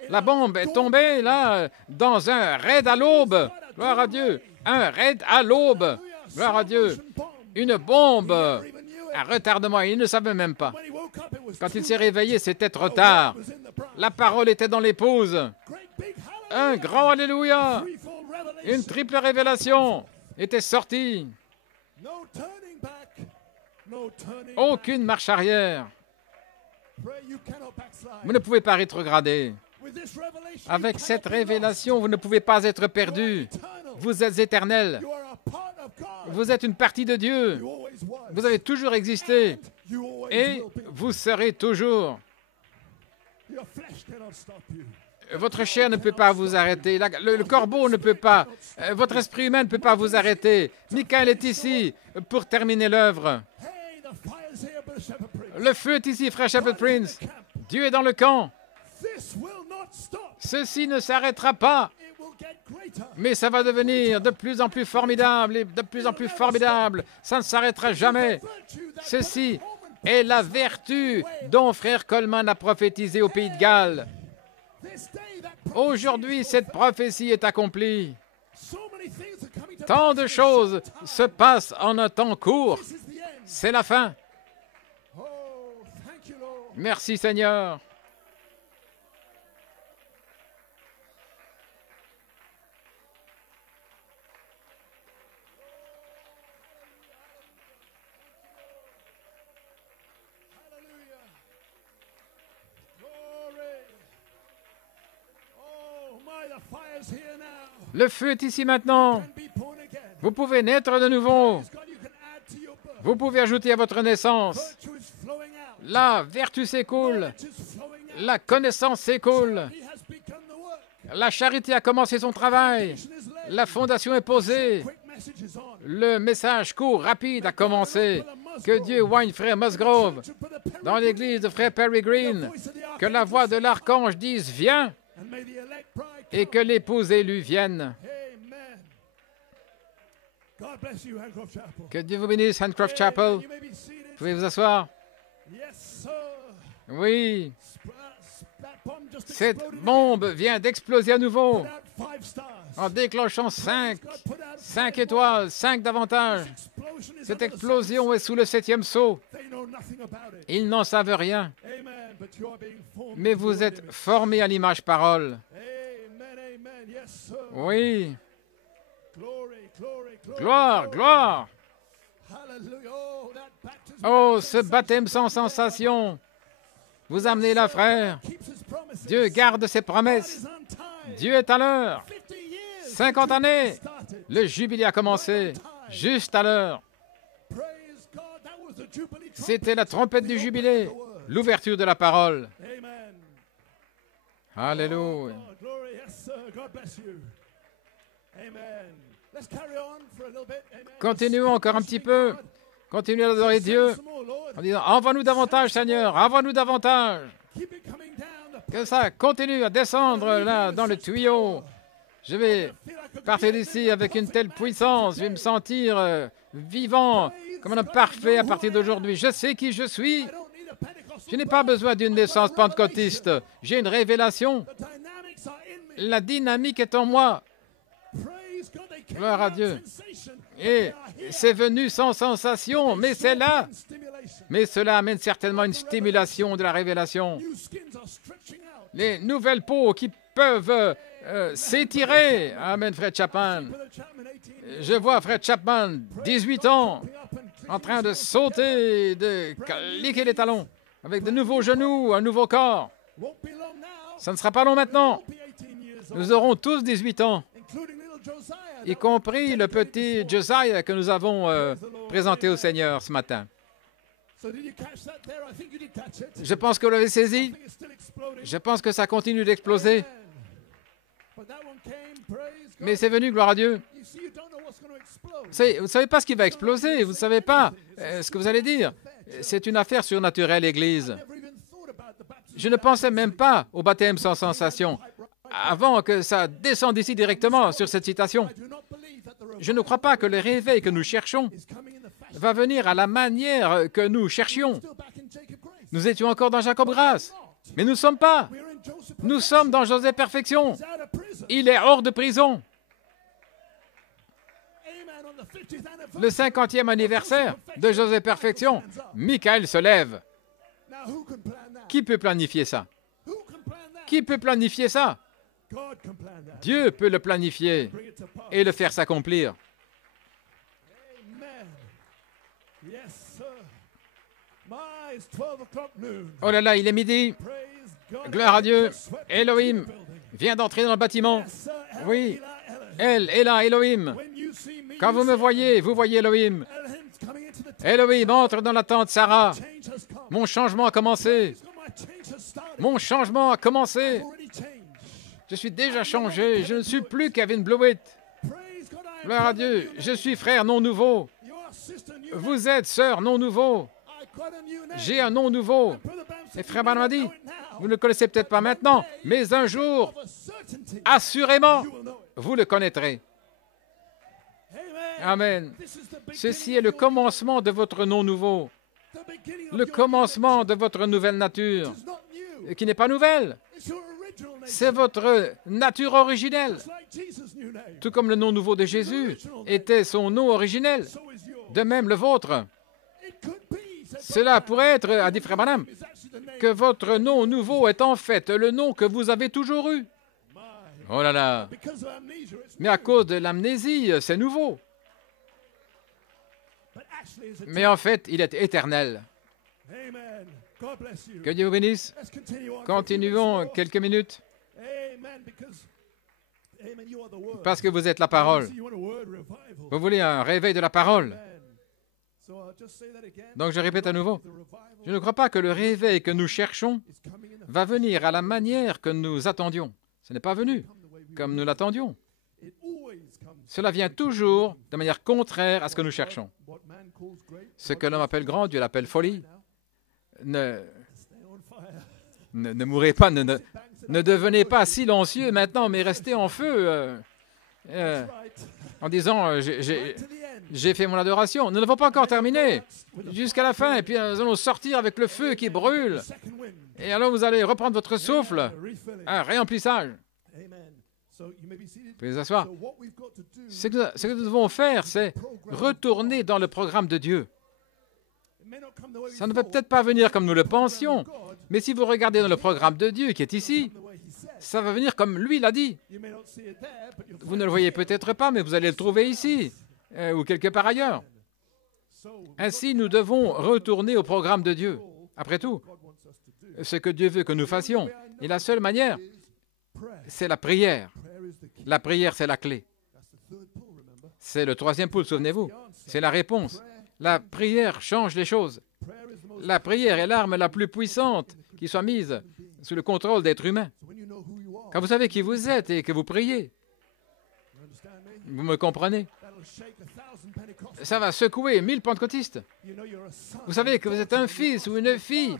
La bombe est tombée, là, dans un raid à l'aube. Gloire à Dieu. Un raid à l'aube. Gloire à Dieu. Une bombe à retardement. Il ne savait même pas. Quand il s'est réveillé, c'était trop tard. La parole était dans l'épouse. Un grand Alléluia. Une triple révélation était sortie. Aucune marche arrière. Vous ne pouvez pas rétrograder. Avec cette révélation, vous ne pouvez pas être perdu. Vous êtes éternel. Vous êtes une partie de Dieu. Vous avez toujours existé. Et vous serez toujours. Votre chair ne peut pas vous arrêter. Le corbeau ne peut pas. Votre esprit humain ne peut pas vous arrêter. Michael est ici pour terminer l'œuvre. Le feu est ici, frère Shepherd Prince. Dieu est dans le camp. Ceci ne s'arrêtera pas, mais ça va devenir de plus en plus formidable et de plus en plus formidable. Ça ne s'arrêtera jamais. Ceci est la vertu dont frère Coleman a prophétisé au pays de Galles. Aujourd'hui, cette prophétie est accomplie. Tant de choses se passent en un temps court. C'est la fin. Merci Seigneur. Le feu est ici maintenant. Vous pouvez naître de nouveau. Vous pouvez ajouter à votre naissance. La vertu s'écoule. La connaissance s'écoule. La charité a commencé son travail. La fondation est posée. Le message court, rapide a commencé. Que Dieu oigne frère Musgrove dans l'église de frère Perry Green Que la voix de l'archange dise « Viens » et que l'épouse élue vienne. Que Dieu vous bénisse, Handcroft Chapel. Vous pouvez vous asseoir. Oui. Cette bombe vient d'exploser à nouveau en déclenchant 5 étoiles, 5 davantage. Cette explosion est sous le 7e sceau. Ils n'en savent rien. Mais vous êtes formés à l'image parole. Oui. Gloire, gloire. Oh, ce baptême sans sensation. Vous amenez là, frère. Dieu garde ses promesses. Dieu est à l'heure. 50 années. Le jubilé a commencé. Juste à l'heure. C'était la trompette du jubilé. L'ouverture de la parole. Alléluia. Continuons encore un petit peu. Continuez à adorer Dieu en disant « Envoie-nous davantage, Seigneur, envoie-nous davantage. » Que ça continue à descendre là dans le tuyau. Je vais partir d'ici avec une telle puissance. Je vais me sentir vivant, comme un homme parfait à partir d'aujourd'hui. Je sais qui je suis. Je n'ai pas besoin d'une naissance pentecôtiste. J'ai une révélation. La dynamique est en moi. Gloire à Dieu. Et c'est venu sans sensation, mais c'est là. Mais cela amène certainement une stimulation de la révélation. Les nouvelles peaux qui peuvent s'étirer. Amen, Fred Chapman. Je vois Fred Chapman, 18 ans, en train de sauter, de cliquer les talons, avec de nouveaux genoux, un nouveau corps. Ça ne sera pas long maintenant. Nous aurons tous 18 ans, y compris le petit Josiah que nous avons présenté au Seigneur ce matin. Je pense que vous l'avez saisi. Je pense que ça continue d'exploser. Mais c'est venu, gloire à Dieu. Vous ne savez pas ce qui va exploser. Vous ne savez pas ce que vous allez dire. C'est une affaire surnaturelle, Église. Je ne pensais même pas au baptême sans sensation avant que ça descende ici directement sur cette citation. Je ne crois pas que le réveil que nous cherchons va venir à la manière que nous cherchions. Nous étions encore dans Jacob Grâce, mais nous ne sommes pas. Nous sommes dans Joseph Perfection. Il est hors de prison. Le 50e anniversaire de Joseph Perfection, Michael se lève. Qui peut planifier ça? Qui peut planifier ça? Dieu peut le planifier et le faire s'accomplir. Oh là là, il est midi. Gloire à Dieu. Elohim vient d'entrer dans le bâtiment. Oui. Elle est là, Elohim. Quand vous me voyez, vous voyez Elohim. Elohim entre dans la tente Sarah. Mon changement a commencé. Mon changement a commencé. Je suis déjà changé. Je ne suis plus Kevin Blewett. Gloire à Dieu. Je suis frère non nouveau. Vous êtes sœur non nouveau. J'ai un nom nouveau. Et frère Branham a dit, vous ne le connaissez peut-être pas maintenant, mais un jour, assurément, vous le connaîtrez. Amen. Ceci est le commencement de votre nom nouveau. Le commencement de votre nouvelle nature, qui n'est pas nouvelle. C'est votre nature originelle. Tout comme le nom nouveau de Jésus était son nom originel. De même le vôtre. Cela pourrait être, a dit frère Branham, que votre nom nouveau est en fait le nom que vous avez toujours eu. Oh là là. Mais à cause de l'amnésie, c'est nouveau. Mais en fait, il est éternel. Que Dieu vous bénisse. Continuons quelques minutes. Parce que vous êtes la parole. Vous voulez un réveil de la parole. Donc je répète à nouveau. Je ne crois pas que le réveil que nous cherchons va venir à la manière que nous attendions. Ce n'est pas venu comme nous l'attendions. Cela vient toujours de manière contraire à ce que nous cherchons. Ce que l'homme appelle grand, Dieu l'appelle folie. Ne Ne mourrez pas, ne devenez pas silencieux maintenant, mais restez en feu en disant j'ai fait mon adoration. Nous n'avons pas encore terminé jusqu'à la fin, et puis nous allons sortir avec le feu qui brûle. Et alors vous allez reprendre votre souffle, un réemplissage. Vous pouvez vous asseoir. Ce que nous devons faire, c'est retourner dans le programme de Dieu. Ça ne va peut-être pas venir comme nous le pensions, mais si vous regardez dans le programme de Dieu qui est ici, ça va venir comme lui l'a dit. Vous ne le voyez peut-être pas, mais vous allez le trouver ici, ou quelque part ailleurs. Ainsi, nous devons retourner au programme de Dieu. Après tout, ce que Dieu veut que nous fassions. Et la seule manière, c'est la prière. La prière, c'est la clé. C'est le troisième pôle, souvenez-vous. C'est la réponse. La prière change les choses. La prière est l'arme la plus puissante qui soit mise sous le contrôle d'êtres humains. Quand vous savez qui vous êtes et que vous priez, vous me comprenez? Ça va secouer 1000 pentecôtistes. Vous savez que vous êtes un fils ou une fille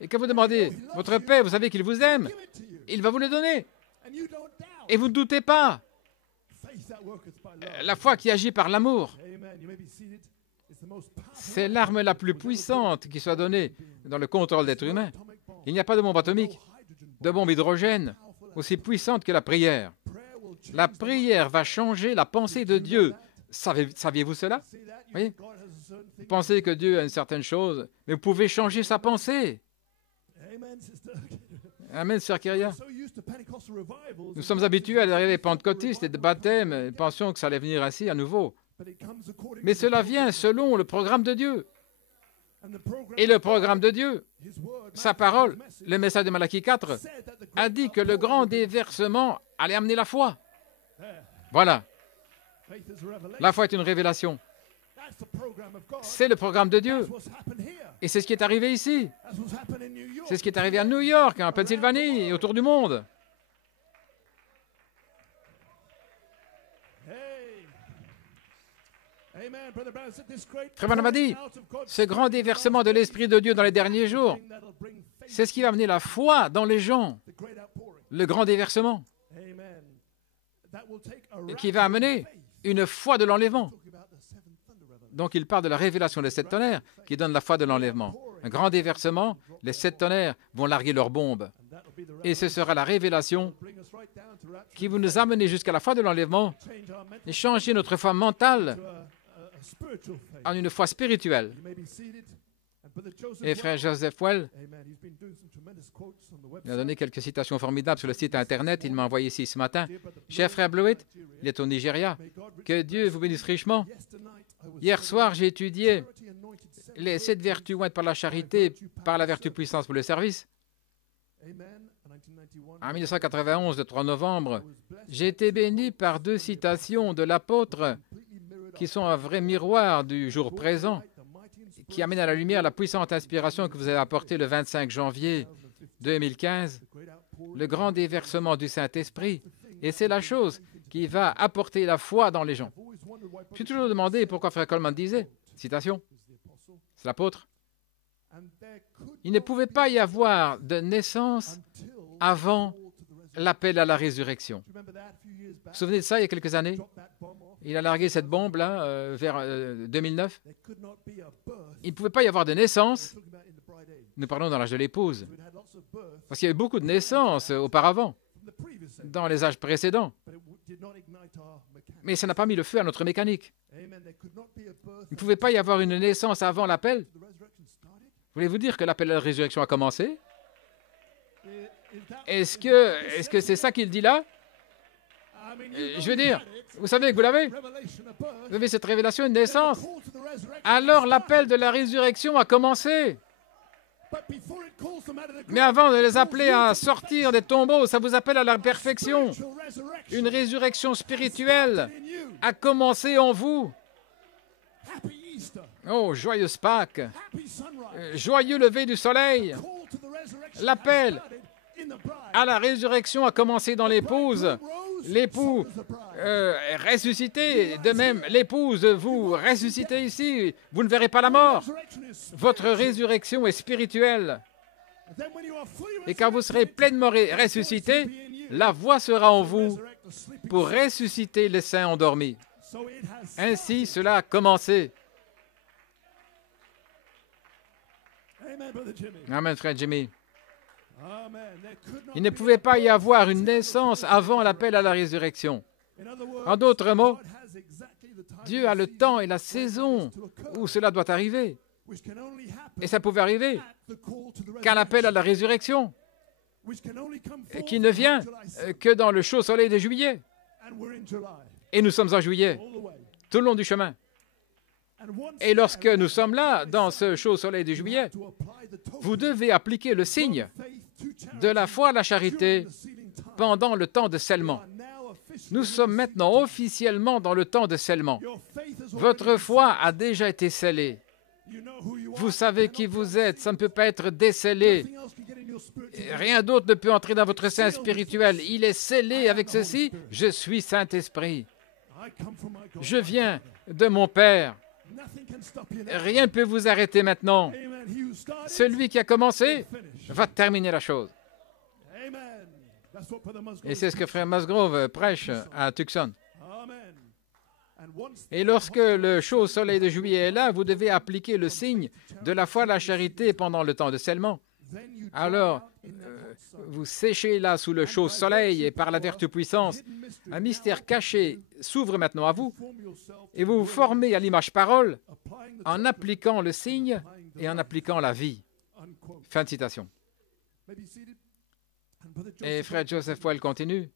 et que vous demandez votre Père, vous savez qu'il vous aime. Il va vous le donner. Et vous ne doutez pas. La foi qui agit par l'amour, c'est l'arme la plus puissante qui soit donnée dans le contrôle d'êtres humains. Il n'y a pas de bombe atomique, de bombe hydrogène aussi puissante que la prière. La prière va changer la pensée de Dieu. Saviez-vous cela? Oui. Vous pensez que Dieu a une certaine chose, mais vous pouvez changer sa pensée. Amen, Sœur Kyria. Nous sommes habitués à l'arrivée pentecôtiste et de baptême, et pensions que ça allait venir ainsi à nouveau. Mais cela vient selon le programme de Dieu. Et le programme de Dieu, sa parole, le message de Malachie 4, a dit que le grand déversement allait amener la foi. Voilà. La foi est une révélation. C'est le programme de Dieu. Et c'est ce qui est arrivé ici. C'est ce qui est arrivé à New York, en Pennsylvanie et autour du monde. Frère Branham a dit, ce grand déversement de l'Esprit de Dieu dans les derniers jours, c'est ce qui va amener la foi dans les gens. Le grand déversement. Qui va amener une foi de l'enlèvement. Donc il parle de la révélation des 7 tonnerres qui donne la foi de l'enlèvement. Un grand déversement, les 7 tonnerres vont larguer leurs bombes. Et ce sera la révélation qui va nous amener jusqu'à la foi de l'enlèvement et changer notre foi mentale en une foi spirituelle. Et frère Joseph Well, il a donné quelques citations formidables sur le site Internet. Il m'a envoyé ici ce matin. Cher frère Blewett, il est au Nigeria. Que Dieu vous bénisse richement. Hier soir, j'ai étudié les 7 vertus ointes par la charité, par la vertu puissance pour le service. En 1991, le 3 novembre, j'ai été béni par 2 citations de l'apôtre qui sont un vrai miroir du jour présent, qui amène à la lumière la puissante inspiration que vous avez apportée le 25 janvier 2015, le grand déversement du Saint-Esprit. Et c'est la chose qui va apporter la foi dans les gens. Je suis toujours demandé pourquoi frère Coleman disait, citation, c'est l'apôtre, il ne pouvait pas y avoir de naissance avant l'appel à la résurrection. Vous vous souvenez de ça il y a quelques années? Il a largué cette bombe-là vers 2009. Il ne pouvait pas y avoir de naissance. Nous parlons dans l'âge de l'épouse. Parce qu'il y avait beaucoup de naissances auparavant, dans les âges précédents. Mais ça n'a pas mis le feu à notre mécanique. Il ne pouvait pas y avoir une naissance avant l'appel. Voulez-vous dire que l'appel à la résurrection a commencé? Est-ce que c'est ça qu'il dit là? Je veux dire, vous savez que vous l'avez. Vous avez cette révélation, une naissance. Alors l'appel de la résurrection a commencé. Mais avant de les appeler à sortir des tombeaux, ça vous appelle à la perfection. Une résurrection spirituelle a commencé en vous. Oh, joyeuse Pâques, joyeux lever du soleil. L'appel à la résurrection a commencé dans l'épouse. L'époux ressuscité, de même l'épouse, vous ressuscitez ici, vous ne verrez pas la mort. Votre résurrection est spirituelle. Et quand vous serez pleinement ressuscité, la voix sera en vous pour ressusciter les saints endormis. Ainsi, cela a commencé. Amen, frère Jimmy. Il ne pouvait pas y avoir une naissance avant l'appel à la résurrection. En d'autres mots, Dieu a le temps et la saison où cela doit arriver. Et ça pouvait arriver qu'à l'appel à la résurrection, qui ne vient que dans le chaud soleil de juillet. Et nous sommes en juillet, tout le long du chemin. Et lorsque nous sommes là, dans ce chaud soleil de juillet, vous devez appliquer le signe de la foi à la charité pendant le temps de scellement. Nous sommes maintenant officiellement dans le temps de scellement. Votre foi a déjà été scellée. Vous savez qui vous êtes, ça ne peut pas être décellé. Rien d'autre ne peut entrer dans votre sein spirituel. Il est scellé avec ceci, je suis Saint-Esprit. Je viens de mon Père. Rien ne peut vous arrêter maintenant. Celui qui a commencé va terminer la chose. Et c'est ce que Frère Musgrove prêche à Tucson. Et lorsque le chaud soleil de juillet est là, vous devez appliquer le signe de la foi à la charité pendant le temps de scellement. Alors, vous séchez là sous le chaud soleil et par la vertu puissance, un mystère caché s'ouvre maintenant à vous et vous vous formez à l'image parole en appliquant le signe et en appliquant la vie. Fin de citation. Et frère Joseph Well continue.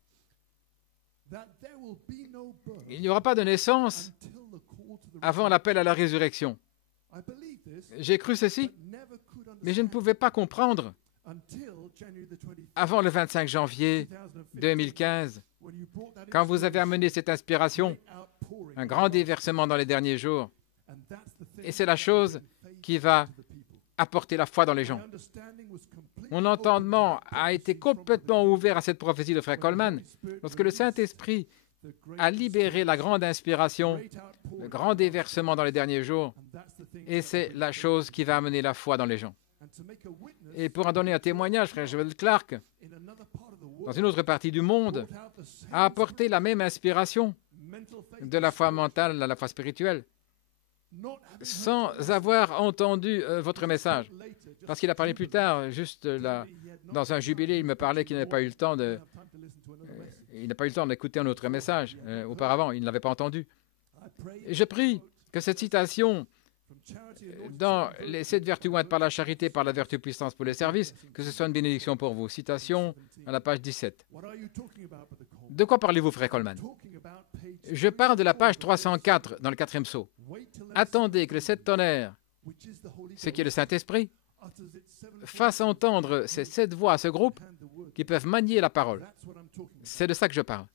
Il n'y aura pas de naissance avant l'appel à la résurrection. J'ai cru ceci, mais je ne pouvais pas comprendre avant le 25 janvier 2015, quand vous avez amené cette inspiration, un grand déversement dans les derniers jours. Et c'est la chose qui va apporter la foi dans les gens. Mon entendement a été complètement ouvert à cette prophétie de frère Coleman. Lorsque le Saint-Esprit a libéré la grande inspiration, le grand déversement dans les derniers jours, et c'est la chose qui va amener la foi dans les gens. Et pour en donner un témoignage, frère Joel Clark, dans une autre partie du monde, a apporté la même inspiration de la foi mentale à la foi spirituelle, sans avoir entendu votre message. Parce qu'il a parlé plus tard, juste là, dans un jubilé, il me parlait qu'il n'avait pas eu le temps de... il n'a pas eu le temps d'écouter un autre message auparavant, il ne l'avait pas entendu. Et je prie que cette citation dans les 7 vertus jointes par la charité, par la vertu puissance pour les services, que ce soit une bénédiction pour vous. Citation à la page 17. De quoi parlez-vous, frère Coleman? Je parle de la page 304 dans le 4e psaume. Attendez que le 7 tonnerres, ce qui est le Saint-Esprit, fasse entendre ces 7 voix à ce groupe qui peuvent manier la parole. C'est de ça que je parle.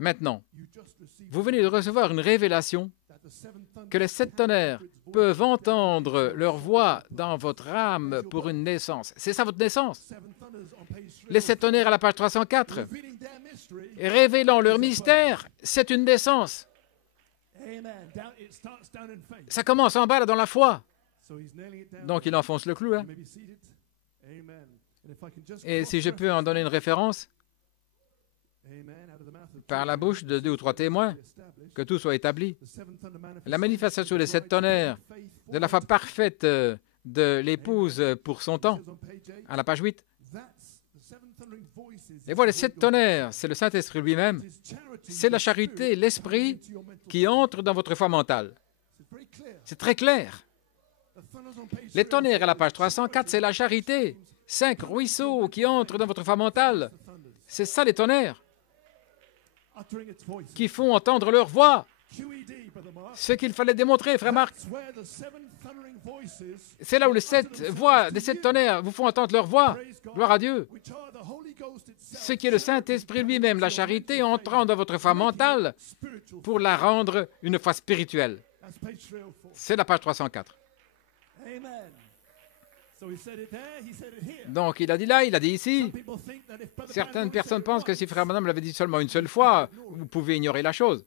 Maintenant, vous venez de recevoir une révélation que les 7 tonnerres peuvent entendre leur voix dans votre âme pour une naissance. C'est ça votre naissance. Les 7 tonnerres à la page 304, révélant leur mystère, c'est une naissance. Ça commence en bas, là, dans la foi. Donc, il enfonce le clou. Hein? Et si je peux en donner une référence, par la bouche de 2 ou 3 témoins, que tout soit établi. La manifestation des 7 tonnerres, de la foi parfaite de l'épouse pour son temps, à la page 8. Et voilà, les 7 tonnerres, c'est le Saint-Esprit lui-même. C'est la charité, l'Esprit qui entre dans votre foi mentale. C'est très clair. Les tonnerres à la page 304, c'est la charité. 5 ruisseaux qui entrent dans votre foi mentale. C'est ça les tonnerres qui font entendre leur voix. Ce qu'il fallait démontrer, frère Marc. C'est là où les 7 voix des 7 tonnerres vous font entendre leur voix. Gloire à Dieu. Ce qui est le Saint-Esprit lui-même, la charité entrant dans votre foi mentale pour la rendre une foi spirituelle. C'est la page 304. Donc, il a dit là, il a dit ici. Certaines personnes pensent que si Frère Branham l'avait dit seulement une seule fois, vous pouvez ignorer la chose.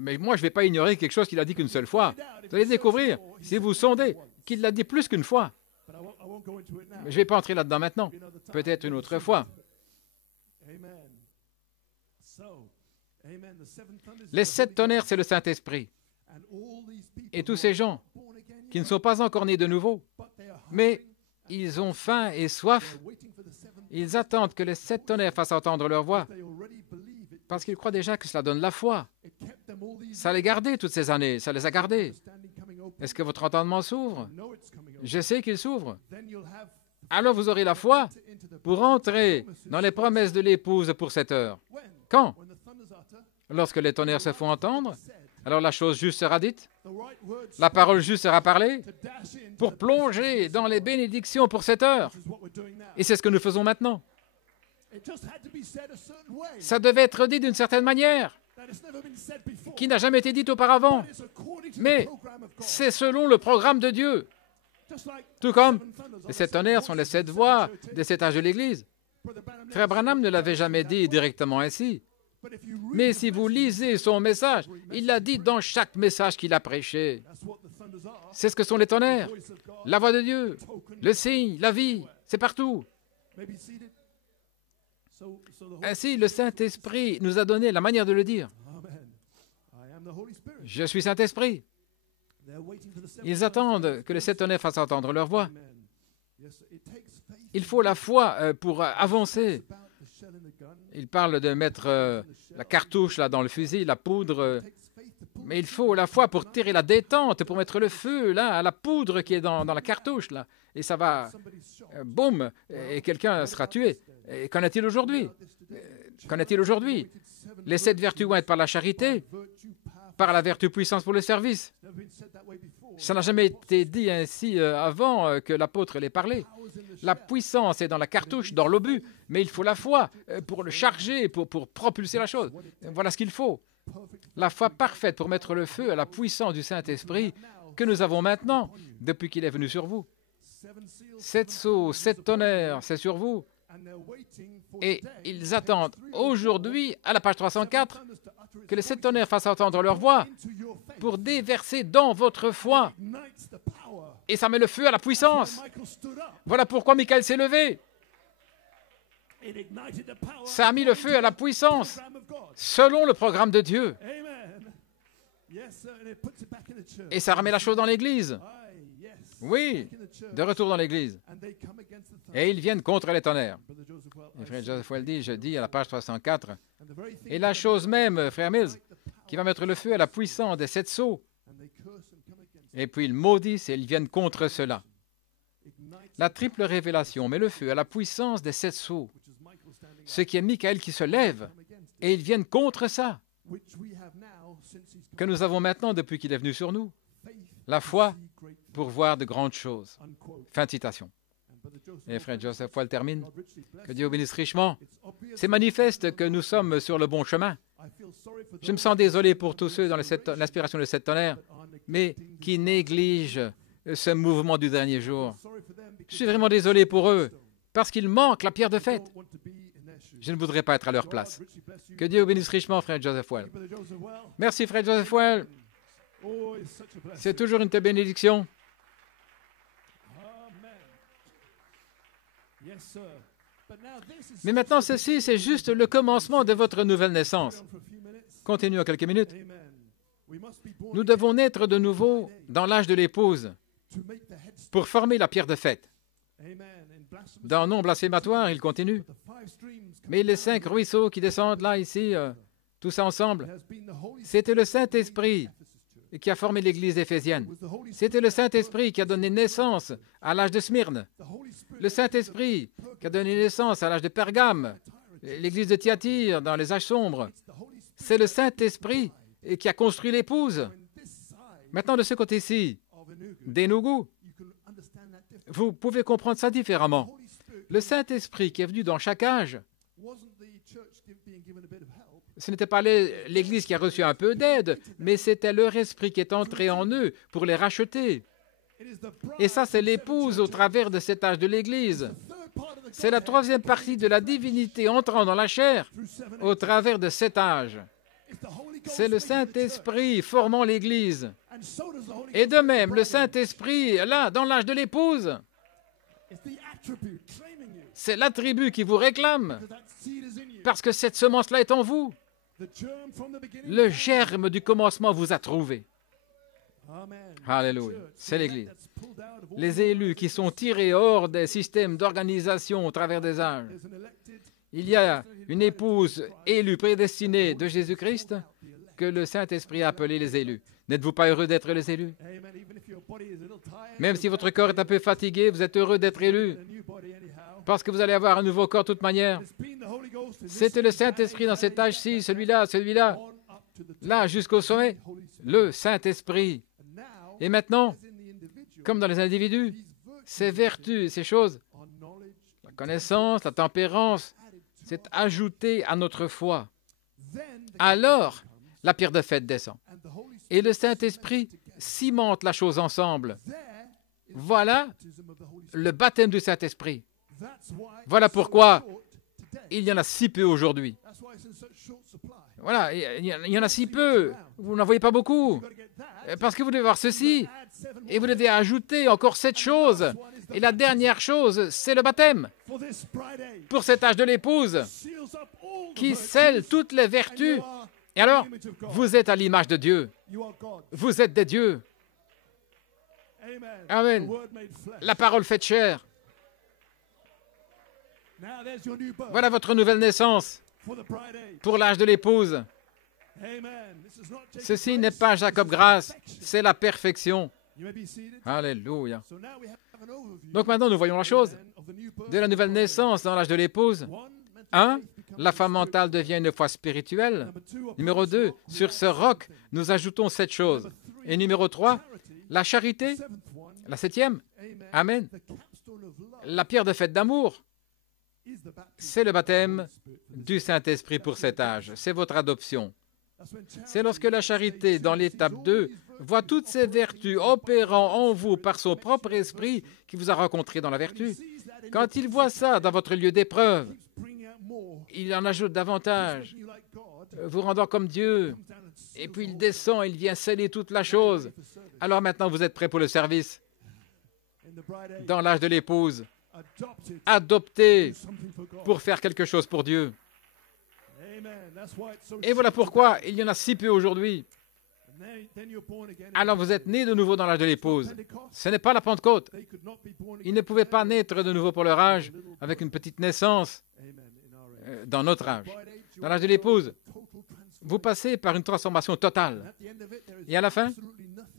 Mais moi, je ne vais pas ignorer quelque chose qu'il a dit qu'une seule fois. Vous allez découvrir, si vous sondez, qu'il l'a dit plus qu'une fois. Je ne vais pas entrer là-dedans maintenant. Peut-être une autre fois. Les 7 tonnerres, c'est le Saint-Esprit. Et tous ces gens qui ne sont pas encore nés de nouveau, mais ils ont faim et soif, ils attendent que les 7 tonnerres fassent entendre leur voix, parce qu'ils croient déjà que cela donne la foi. Ça les gardait toutes ces années, ça les a gardés. Est-ce que votre entendement s'ouvre? Je sais qu'il s'ouvre. Alors vous aurez la foi pour entrer dans les promesses de l'épouse pour cette heure. Quand? Lorsque les tonnerres se font entendre, alors la chose juste sera dite, la parole juste sera parlée, pour plonger dans les bénédictions pour cette heure. Et c'est ce que nous faisons maintenant. Ça devait être dit d'une certaine manière, qui n'a jamais été dit auparavant. Mais c'est selon le programme de Dieu. Tout comme les 7 tonnerres sont les 7 voix des 7 âges de l'Église. Frère Branham ne l'avait jamais dit directement ainsi. Mais si vous lisez son message, il l'a dit dans chaque message qu'il a prêché. C'est ce que sont les tonnerres. La voix de Dieu, le signe, la vie, c'est partout. Ainsi, le Saint-Esprit nous a donné la manière de le dire. Je suis Saint-Esprit. Ils attendent que les 7 tonnerres fassent entendre leur voix. Il faut la foi pour avancer. Il parle de mettre la cartouche là, dans le fusil, la poudre. Mais il faut la foi pour tirer la détente, pour mettre le feu là, à la poudre qui est dans la cartouche. Là. Et ça va, boum, et quelqu'un sera tué. Et qu'en est-il aujourd'hui? Qu'en est-il aujourd'hui? Les 7 vertus vont être par la charité, par la vertu puissance pour le service. Ça n'a jamais été dit ainsi avant que l'apôtre l'ait parlé. La puissance est dans la cartouche, dans l'obus, mais il faut la foi pour le charger, pour propulser la chose. Voilà ce qu'il faut. La foi parfaite pour mettre le feu à la puissance du Saint-Esprit que nous avons maintenant, depuis qu'il est venu sur vous. 7 sceaux, 7 tonnerres, c'est sur vous. Et ils attendent aujourd'hui, à la page 304, que les 7 tonnerres fassent entendre leur voix pour déverser dans votre foi. Et ça met le feu à la puissance. Voilà pourquoi Michael s'est levé. Ça a mis le feu à la puissance, selon le programme de Dieu. Et ça remet la chose dans l'Église. Oui, de retour dans l'Église. Et ils viennent contre les tonnerres. Et frère Joseph Well dit, je dis à la page 304, et la chose même, frère Mills, qui va mettre le feu à la puissance des 7 sceaux. Et puis ils maudissent et ils viennent contre cela. La triple révélation met le feu à la puissance des 7 sceaux. Ce qui est Michael qui se lève, et ils viennent contre ça, que nous avons maintenant depuis qu'il est venu sur nous. La foi pour voir de grandes choses. Fin de citation. Et frère Joseph Well termine. Que Dieu bénisse richement. C'est manifeste que nous sommes sur le bon chemin. Je me sens désolé pour tous ceux dans l'inspiration de 7 tonnerres, mais qui négligent ce mouvement du dernier jour. Je suis vraiment désolé pour eux, parce qu'ils manquent la pierre de fête. Je ne voudrais pas être à leur place. Que Dieu bénisse richement, frère Joseph Well. Merci, frère Joseph Well. C'est toujours une telle bénédiction. Mais maintenant, ceci, c'est juste le commencement de votre nouvelle naissance. Continuons quelques minutes. Nous devons naître de nouveau dans l'âge de l'épouse pour former la pierre de fête. Dans non blasphématoire, il continue. Mais les 5 ruisseaux qui descendent là, ici, tout ça ensemble, c'était le Saint-Esprit qui a formé l'Église éphésienne. C'était le Saint-Esprit qui a donné naissance à l'âge de Smyrne. Le Saint-Esprit qui a donné naissance à l'âge de Pergame, l'Église de Thyatire dans les âges sombres. C'est le Saint-Esprit qui a construit l'épouse. Maintenant, de ce côté-ci, d'Enugu, vous pouvez comprendre ça différemment. Le Saint-Esprit qui est venu dans chaque âge, ce n'était pas l'Église qui a reçu un peu d'aide, mais c'était leur esprit qui est entré en eux pour les racheter. Et ça, c'est l'épouse au travers de cet âge de l'Église. C'est la 3e partie de la divinité entrant dans la chair au travers de cet âge. C'est le Saint-Esprit formant l'Église. Et de même, le Saint-Esprit, là, dans l'âge de l'épouse, C'est l'attribut qui vous réclame, parce que cette semence-là est en vous. Le germe du commencement vous a trouvé. Alléluia. C'est l'Église. Les élus qui sont tirés hors des systèmes d'organisation au travers des âges. Il y a une épouse élue, prédestinée de Jésus-Christ, que le Saint-Esprit a appelée les élus. N'êtes-vous pas heureux d'être les élus? Même si votre corps est un peu fatigué, vous êtes heureux d'être élu, parce que vous allez avoir un nouveau corps de toute manière. C'était le Saint-Esprit dans cet âge-ci, celui-là, celui-là, là, jusqu'au sommet, le Saint-Esprit. Et maintenant, comme dans les individus, ces vertus, ces choses, la connaissance, la tempérance, c'est ajouté à notre foi. Alors, la pierre de fête descend. Et le Saint-Esprit cimente la chose ensemble. Voilà le baptême du Saint-Esprit. Voilà pourquoi il y en a si peu aujourd'hui. Voilà, il y en a si peu. Vous n'en voyez pas beaucoup. Parce que vous devez avoir ceci. Et vous devez ajouter encore cette chose. Et la dernière chose, c'est le baptême. Pour cet âge de l'épouse, qui scelle toutes les vertus. Et alors, vous êtes à l'image de Dieu. Vous êtes des dieux. Amen. La parole faite chair. Voilà votre nouvelle naissance pour l'âge de l'épouse. Ceci n'est pas Jacob Grace, c'est la perfection. Alléluia. Donc maintenant, nous voyons la chose. De la nouvelle naissance dans l'âge de l'épouse, 1, la femme mentale devient une foi spirituelle. Numéro 2, sur ce roc, nous ajoutons cette chose. Et numéro 3, la charité, la 7e, Amen. La pierre de fête d'amour, c'est le baptême du Saint-Esprit pour cet âge. C'est votre adoption. C'est lorsque la charité, dans l'étape 2, voit toutes ces vertus opérant en vous par son propre esprit qui vous a rencontré dans la vertu. Quand il voit ça dans votre lieu d'épreuve, il en ajoute davantage, vous rendant comme Dieu, et puis il descend, il vient sceller toute la chose. Alors maintenant, vous êtes prêts pour le service. Dans l'âge de l'épouse, adopté pour faire quelque chose pour Dieu. Et voilà pourquoi il y en a si peu aujourd'hui. Alors vous êtes nés de nouveau dans l'âge de l'épouse. Ce n'est pas la Pentecôte. Ils ne pouvaient pas naître de nouveau pour leur âge avec une petite naissance dans notre âge. Dans l'âge de l'épouse, vous passez par une transformation totale. Et à la fin,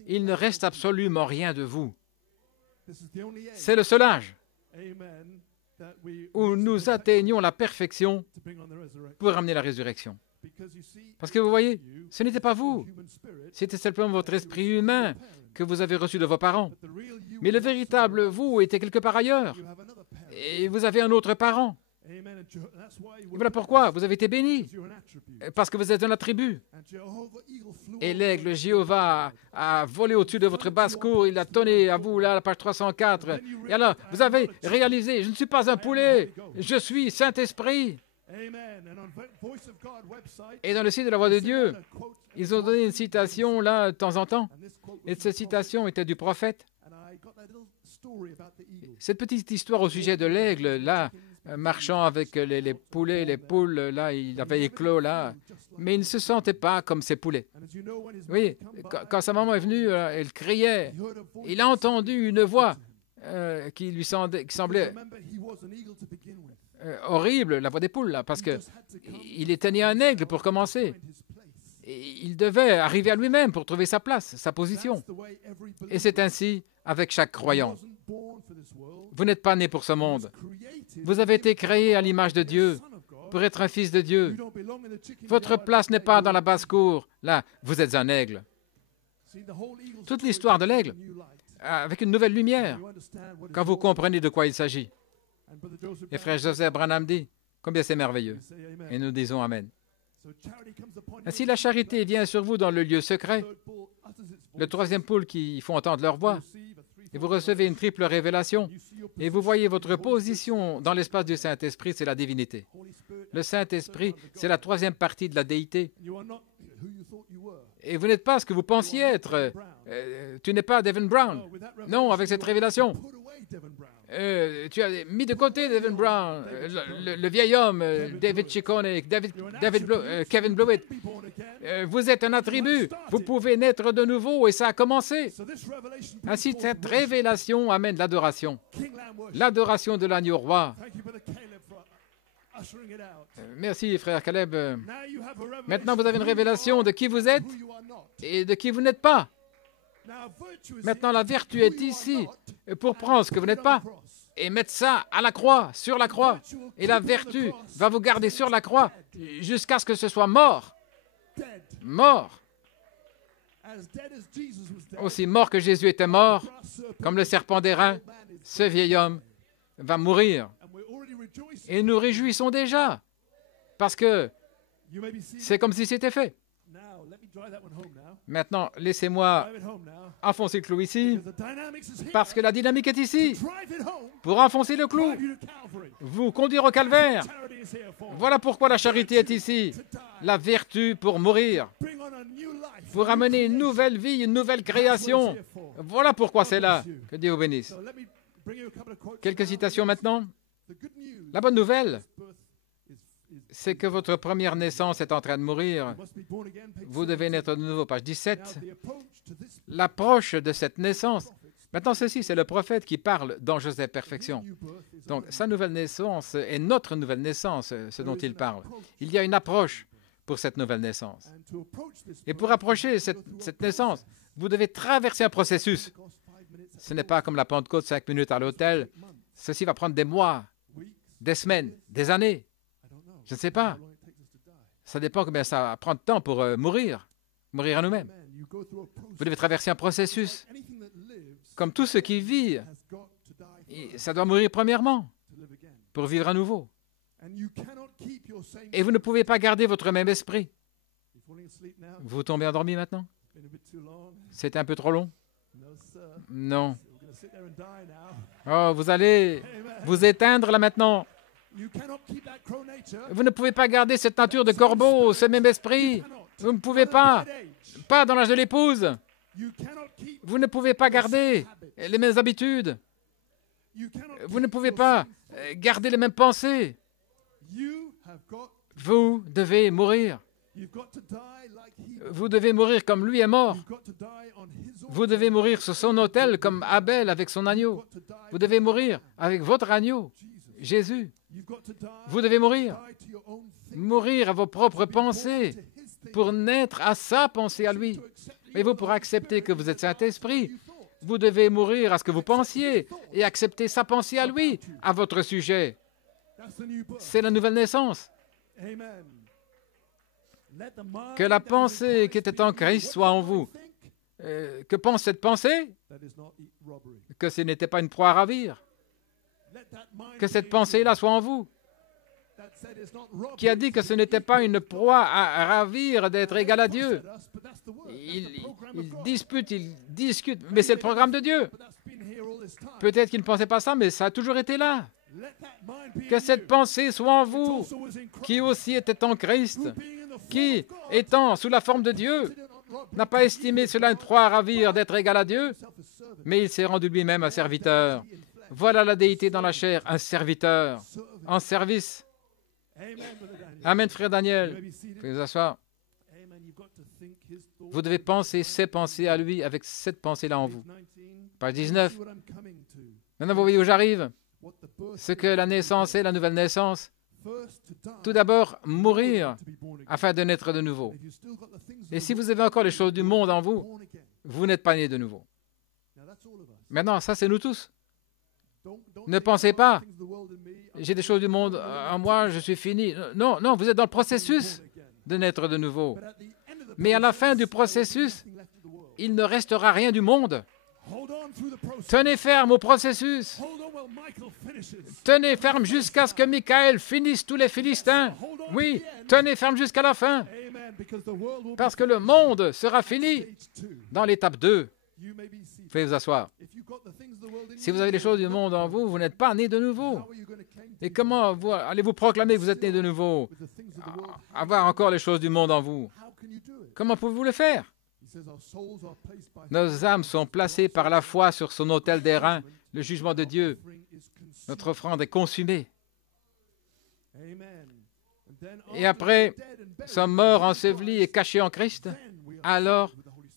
il ne reste absolument rien de vous. C'est le seul âge où nous atteignons la perfection pour ramener la résurrection. Parce que vous voyez, ce n'était pas vous, c'était simplement votre esprit humain que vous avez reçu de vos parents. Mais le véritable vous était quelque part ailleurs. Et vous avez un autre parent. Et voilà pourquoi vous avez été bénis, parce que vous êtes un attribut. Et l'aigle Jéhovah a volé au-dessus de votre basse-cour, il a tonné à vous, là, à la page 304. Et alors, vous avez réalisé, je ne suis pas un poulet, je suis Saint-Esprit. Et dans le site de la Voix de Dieu, ils ont donné une citation, là, de temps en temps. Et cette citation était du prophète. Cette petite histoire au sujet de l'aigle, là, marchant avec les poulets, les poules, là, il avait éclos, là, mais il ne se sentait pas comme ces poulets. Oui, quand sa maman est venue, elle criait. Il a entendu une voix qui lui semblait horrible, la voix des poules, là, parce qu'il était né un aigle pour commencer. Et il devait arriver à lui-même pour trouver sa place, sa position. Et c'est ainsi avec chaque croyant. Vous n'êtes pas né pour ce monde. Vous avez été créé à l'image de Dieu, pour être un fils de Dieu. Votre place n'est pas dans la basse-cour. Là, vous êtes un aigle. Toute l'histoire de l'aigle, avec une nouvelle lumière, quand vous comprenez de quoi il s'agit. Et frère Joseph Branham dit, combien c'est merveilleux. Et nous disons Amen. Ainsi, la charité vient sur vous dans le lieu secret, le troisième poule qui font entendre leur voix, et vous recevez une triple révélation, et vous voyez votre position dans l'espace du Saint-Esprit, c'est la divinité. Le Saint-Esprit, c'est la troisième partie de la déité. Et vous n'êtes pas ce que vous pensiez être. Tu n'es pas Devin Brown. Non, avec cette révélation. Tu as mis de côté David Brown, le vieil homme, David Ciccone, Kevin Blewett. Vous êtes un attribut. Vous pouvez naître de nouveau et ça a commencé. Ainsi, cette révélation amène l'adoration. L'adoration de l'agneau roi. Merci, frère Caleb. Maintenant, vous avez une révélation de qui vous êtes et de qui vous n'êtes pas. Maintenant, la vertu est ici pour prendre ce que vous n'êtes pas et mettre ça à la croix, sur la croix. Et la vertu va vous garder sur la croix jusqu'à ce que ce soit mort. Mort. Aussi mort que Jésus était mort, comme le serpent d'airain, ce vieil homme va mourir. Et nous réjouissons déjà, parce que c'est comme si c'était fait. Maintenant, laissez-moi enfoncer le clou ici, parce que la dynamique est ici. Pour enfoncer le clou, vous conduire au calvaire. Voilà pourquoi la charité est ici. La vertu pour mourir. Pour amener une nouvelle vie, une nouvelle création. Voilà pourquoi c'est là. Que Dieu vous bénisse. Quelques citations maintenant. La bonne nouvelle, c'est que votre première naissance est en train de mourir. Vous devez naître de nouveau. Page 17. L'approche de cette naissance. Maintenant, ceci, c'est le prophète qui parle dans Joseph Perfection. Donc, sa nouvelle naissance est notre nouvelle naissance, ce dont il parle. Il y a une approche pour cette nouvelle naissance. Et pour approcher cette naissance, vous devez traverser un processus. Ce n'est pas comme la Pentecôte, 5 minutes à l'hôtel. Ceci va prendre des mois, des semaines, des années. Je ne sais pas. Ça dépend combien ça va prendre de temps pour mourir à nous-mêmes. Vous devez traverser un processus. Comme tout ce qui vit, ça doit mourir premièrement pour vivre à nouveau. Et vous ne pouvez pas garder votre même esprit. Vous tombez endormi maintenant? C'est un peu trop long? Non. Oh, vous allez vous éteindre là maintenant. Vous ne pouvez pas garder cette nature de corbeau, ce même esprit. Vous ne pouvez pas. Pas dans l'âge de l'épouse. Vous ne pouvez pas garder les mêmes habitudes. Vous ne pouvez pas garder les mêmes pensées. Vous devez mourir. Vous devez mourir comme lui est mort. Vous devez mourir sur son autel comme Abel avec son agneau. Vous devez mourir avec votre agneau, Jésus. Vous devez mourir. Mourir à vos propres pensées pour naître à sa pensée à lui. Et vous, pour accepter que vous êtes Saint-Esprit, vous devez mourir à ce que vous pensiez et accepter sa pensée à lui, à votre sujet. C'est la nouvelle naissance. Que la pensée qui était en Christ soit en vous. Que pense cette pensée? Que ce n'était pas une proie à ravir. Que cette pensée-là soit en vous. Qui a dit que ce n'était pas une proie à ravir d'être égal à Dieu. Il dispute, il discute, mais c'est le programme de Dieu. Peut-être qu'il ne pensait pas ça, mais ça a toujours été là. Que cette pensée soit en vous, qui aussi était en Christ, qui, étant sous la forme de Dieu, n'a pas estimé cela une proie à ravir d'être égal à Dieu, mais il s'est rendu lui-même un serviteur. Voilà la déité dans la chair, un serviteur, en service. Amen, frère Daniel. Veuillez vous asseoir. Vous devez penser ses pensées à lui avec cette pensée-là en vous. Page 19. Maintenant, vous voyez où j'arrive. Ce que la naissance est, la nouvelle naissance. Tout d'abord, mourir afin de naître de nouveau. Et si vous avez encore les choses du monde en vous, vous n'êtes pas né de nouveau. Maintenant, ça, c'est nous tous. Ne pensez pas, j'ai des choses du monde en moi, je suis fini. Non, non, vous êtes dans le processus de naître de nouveau. Mais à la fin du processus, il ne restera rien du monde. Tenez ferme au processus. Tenez ferme jusqu'à ce que Michael finisse tous les Philistins. Oui, tenez ferme jusqu'à la fin. Parce que le monde sera fini dans l'étape 2. Veuillez vous asseoir. Si vous avez les choses du monde en vous, vous n'êtes pas né de nouveau. Et comment allez-vous proclamer que vous êtes né de nouveau? Avoir encore les choses du monde en vous. Comment pouvez-vous le faire? Nos âmes sont placées par la foi sur son autel d'airain, le jugement de Dieu. Notre offrande est consumée. Et après, nous sommes morts, ensevelis et cachés en Christ. Alors,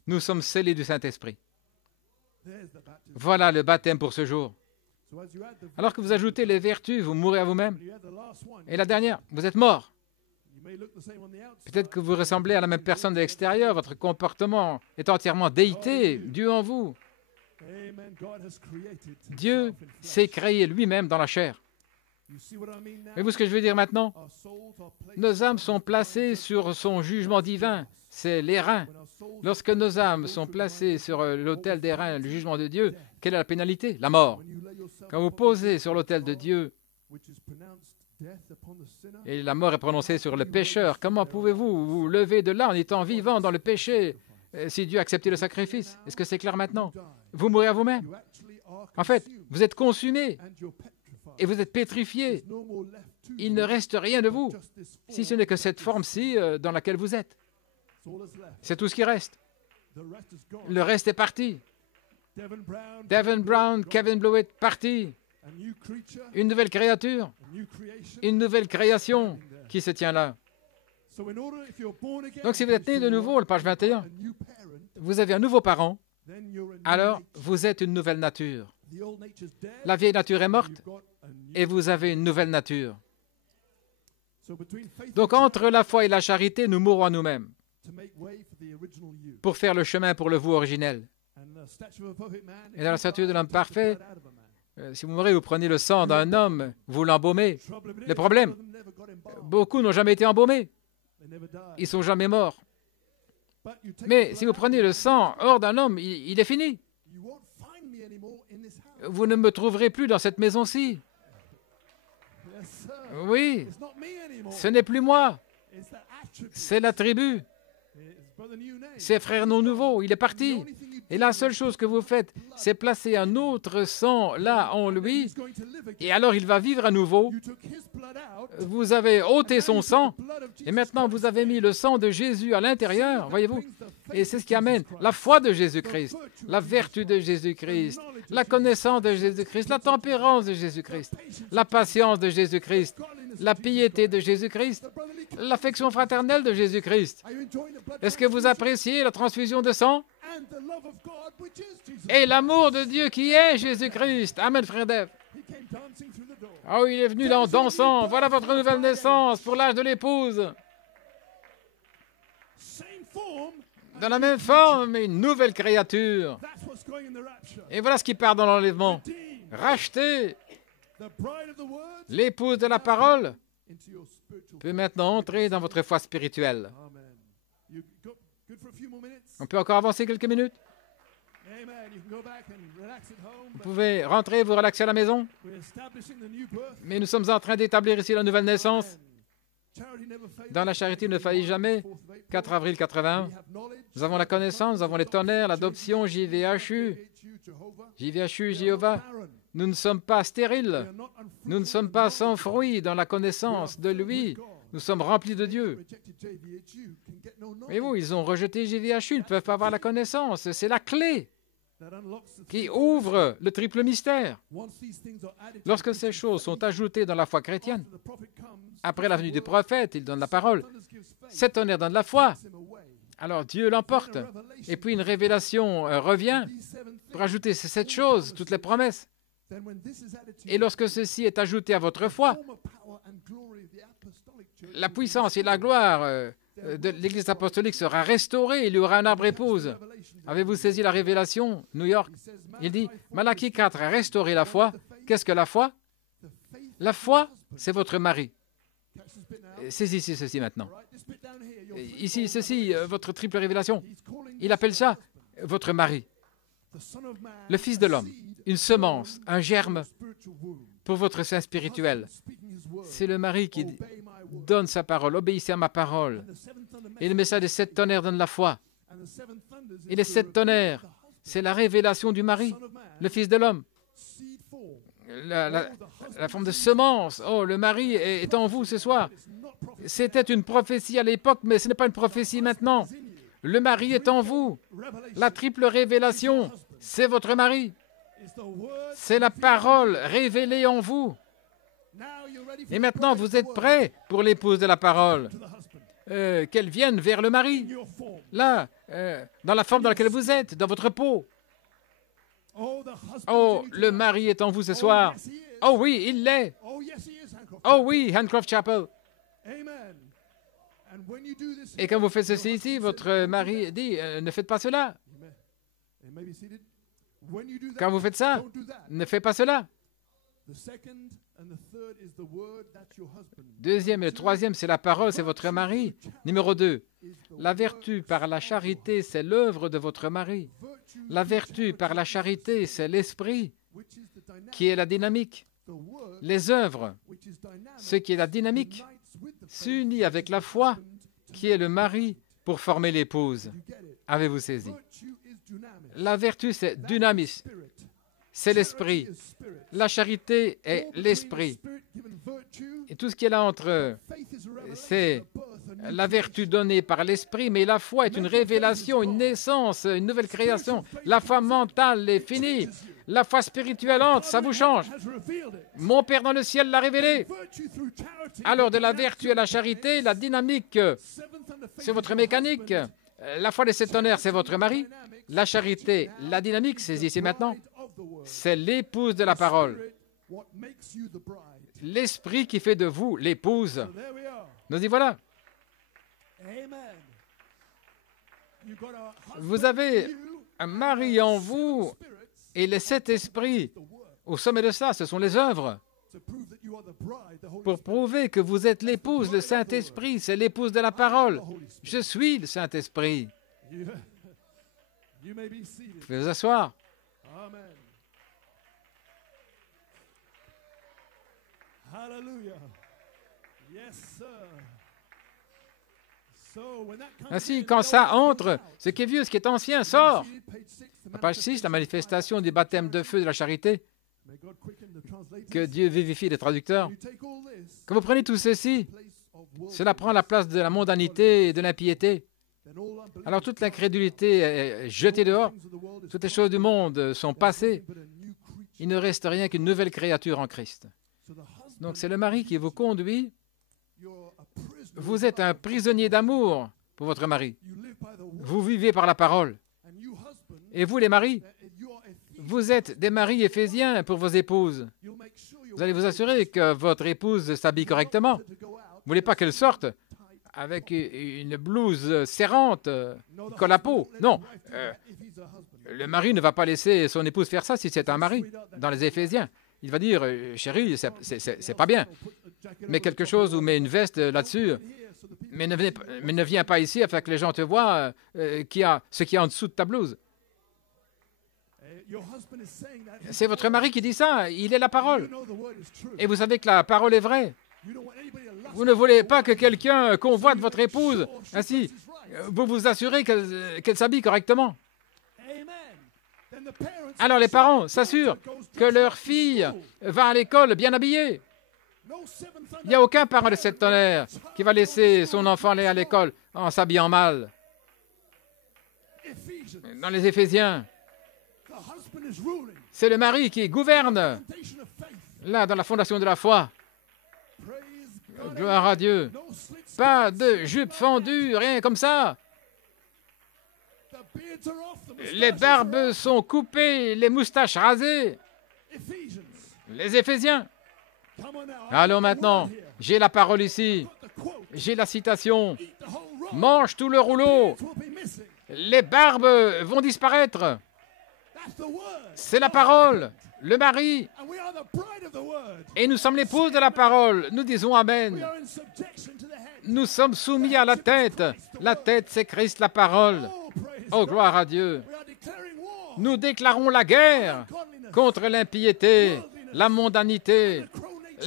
nous sommes scellés du Saint-Esprit. Voilà le baptême pour ce jour. Alors que vous ajoutez les vertus, vous mourrez à vous-même. Et la dernière, vous êtes mort. Peut-être que vous ressemblez à la même personne de l'extérieur. Votre comportement est entièrement déité, Dieu en vous. Dieu s'est créé lui-même dans la chair. Voyez-vous ce que je veux dire maintenant? Nos âmes sont placées sur son jugement divin. C'est les reins. Lorsque nos âmes sont placées sur l'autel des reins, le jugement de Dieu, quelle est la pénalité? La mort. Quand vous posez sur l'autel de Dieu et la mort est prononcée sur le pécheur, comment pouvez-vous vous lever de là en étant vivant dans le péché si Dieu a accepté le sacrifice? Est-ce que c'est clair maintenant? Vous mourrez à vous-même. En fait, vous êtes consumés et vous êtes pétrifiés. Il ne reste rien de vous, si ce n'est que cette forme-ci dans laquelle vous êtes. C'est tout ce qui reste. Le reste est parti. Devin Brown, Kevin Blewett, parti. Une nouvelle créature, une nouvelle création qui se tient là. Donc si vous êtes né de nouveau, page 21, vous avez un nouveau parent, alors vous êtes une nouvelle nature. La vieille nature est morte et vous avez une nouvelle nature. Donc entre la foi et la charité, nous mourrons à nous-mêmes pour faire le chemin pour le vous originel. Et dans la statue de l'homme parfait, si vous mourrez, vous prenez le sang d'un homme, vous l'embaumez. Le problème, beaucoup n'ont jamais été embaumés. Ils ne sont jamais morts. Mais si vous prenez le sang hors d'un homme, il est fini. Vous ne me trouverez plus dans cette maison-ci. Oui, ce n'est plus moi. C'est la tribu. C'est frère non nouveau, il est parti. Et la seule chose que vous faites, c'est placer un autre sang là en lui, et alors il va vivre à nouveau. Vous avez ôté son sang, et maintenant vous avez mis le sang de Jésus à l'intérieur, voyez-vous. Et c'est ce qui amène la foi de Jésus-Christ, la vertu de Jésus-Christ, la connaissance de Jésus-Christ, la tempérance de Jésus-Christ, la patience de Jésus-Christ, la piété de Jésus-Christ, l'affection fraternelle de Jésus-Christ. Est-ce que vous appréciez la transfusion de sang? Et l'amour de Dieu qui est Jésus-Christ. Amen, frère Dave. Oh, il est venu là en dansant. Voilà votre nouvelle naissance pour l'âge de l'épouse. Dans la même forme, une nouvelle créature. Et voilà ce qui part dans l'enlèvement. Racheté. L'épouse de la parole peut maintenant entrer dans votre foi spirituelle. On peut encore avancer quelques minutes? Vous pouvez rentrer, vous relaxer à la maison? Mais nous sommes en train d'établir ici la nouvelle naissance. Dans la charité ne faillit jamais. 4 avril 81. Nous avons la connaissance, nous avons les tonnerres, l'adoption, JVHU, Jéhovah. Nous ne sommes pas stériles. Nous ne sommes pas sans fruit dans la connaissance de lui. Nous sommes remplis de Dieu. Mais vous, ils ont rejeté JVHU, ils ne peuvent pas avoir la connaissance. C'est la clé qui ouvre le triple mystère. Lorsque ces choses sont ajoutées dans la foi chrétienne, après la venue du prophète, il donne la parole. Cet tonnerre donne la foi. Alors Dieu l'emporte. Et puis une révélation revient pour ajouter ces 7 choses, toutes les promesses. Et lorsque ceci est ajouté à votre foi, la puissance et la gloire de l'Église apostolique sera restaurée. Il y aura un arbre épouse. Avez-vous saisi la révélation, New York? Il dit, Malachie 4 a restauré la foi. Qu'est-ce que la foi? La foi, c'est votre mari. Saisissez ceci maintenant. Ici, ceci, votre triple révélation. Il appelle ça votre mari. Le Fils de l'homme, une semence, un germe pour votre sein spirituel. C'est le mari qui donne sa parole. Obéissez à ma parole. Et le message des 7 tonnerres donne la foi. Et les 7 tonnerres, c'est la révélation du mari, le Fils de l'homme. La forme de semence. Oh, le mari est en vous ce soir. C'était une prophétie à l'époque, mais ce n'est pas une prophétie maintenant. Le mari est en vous. La triple révélation, c'est votre mari. C'est la parole révélée en vous. Et maintenant, vous êtes prêts pour l'épouse de la parole, qu'elle vienne vers le mari, là, dans la forme dans laquelle vous êtes, dans votre peau. Oh, le mari est en vous ce soir. Oh oui, il l'est. Oh oui, Handcroft Chapel. Et quand vous faites ceci ici, votre mari dit, ne faites pas cela. Quand vous faites ça, ne faites pas cela. Deuxième et le troisième, c'est la parole, c'est votre mari. Numéro 2, la vertu par la charité, c'est l'œuvre de votre mari. La vertu par la charité, c'est l'esprit qui est la dynamique. Les œuvres, ce qui est la dynamique, s'unit avec la foi qui est le mari pour former l'épouse. Avez-vous saisi? La vertu, c'est dynamis, c'est l'esprit. La charité est l'esprit. Et tout ce qui est là entre eux, c'est la vertu donnée par l'esprit, mais la foi est une révélation, une naissance, une nouvelle création. La foi mentale est finie. La foi spirituelle entre, ça vous change. Mon Père dans le ciel l'a révélé. Alors de la vertu à la charité, la dynamique, c'est votre mécanique. La foi des 7 tonnerres, c'est votre mari. La charité, la dynamique, saisissez maintenant, c'est l'épouse de la parole. L'esprit qui fait de vous l'épouse. Nous y voilà. Vous avez un mari en vous et les 7 esprits. Au sommet de ça, ce sont les œuvres. Pour prouver que vous êtes l'épouse, le Saint-Esprit, c'est l'épouse de la parole. Je suis le Saint-Esprit. Vous pouvez vous asseoir. Ainsi, quand ça entre, ce qui est vieux, ce qui est ancien, sort. À page 6, la manifestation du baptême de feu de la charité. Que Dieu vivifie les traducteurs. Quand vous prenez tout ceci, cela prend la place de la mondanité et de l'impiété. Alors toute l'incrédulité est jetée dehors. Toutes les choses du monde sont passées. Il ne reste rien qu'une nouvelle créature en Christ. Donc c'est le mari qui vous conduit. Vous êtes un prisonnier d'amour pour votre mari. Vous vivez par la parole. Et vous, les maris, vous êtes des maris éphésiens pour vos épouses. Vous allez vous assurer que votre épouse s'habille correctement. Vous ne voulez pas qu'elle sorte avec une blouse serrante, colle à peau. Non, le mari ne va pas laisser son épouse faire ça si c'est un mari. Dans les Éphésiens, il va dire, chérie, c'est pas bien. Mets quelque chose ou mets une veste là-dessus. Mais ne viens pas ici afin que les gens te voient ce qu'il y a en dessous de ta blouse. C'est votre mari qui dit ça. Il est la parole. Et vous savez que la parole est vraie. Vous ne voulez pas que quelqu'un convoite votre épouse. Ainsi, vous vous assurez qu'elle s'habille correctement. Alors les parents s'assurent que leur fille va à l'école bien habillée. Il n'y a aucun parent de 7 tonnerres qui va laisser son enfant aller à l'école en s'habillant mal. Dans les Éphésiens, c'est le mari qui gouverne, là, dans la fondation de la foi. Gloire à Dieu. Pas de jupe fendue, rien comme ça. Les barbes sont coupées, les moustaches rasées. Les Éphésiens. Allons maintenant, j'ai la parole ici. J'ai la citation. Mange tout le rouleau. Les barbes vont disparaître. C'est la parole, le mari. Et nous sommes l'épouse de la parole. Nous disons Amen. Nous sommes soumis à la tête. La tête, c'est Christ, la parole. Oh, gloire à Dieu. Nous déclarons la guerre contre l'impiété, la mondanité,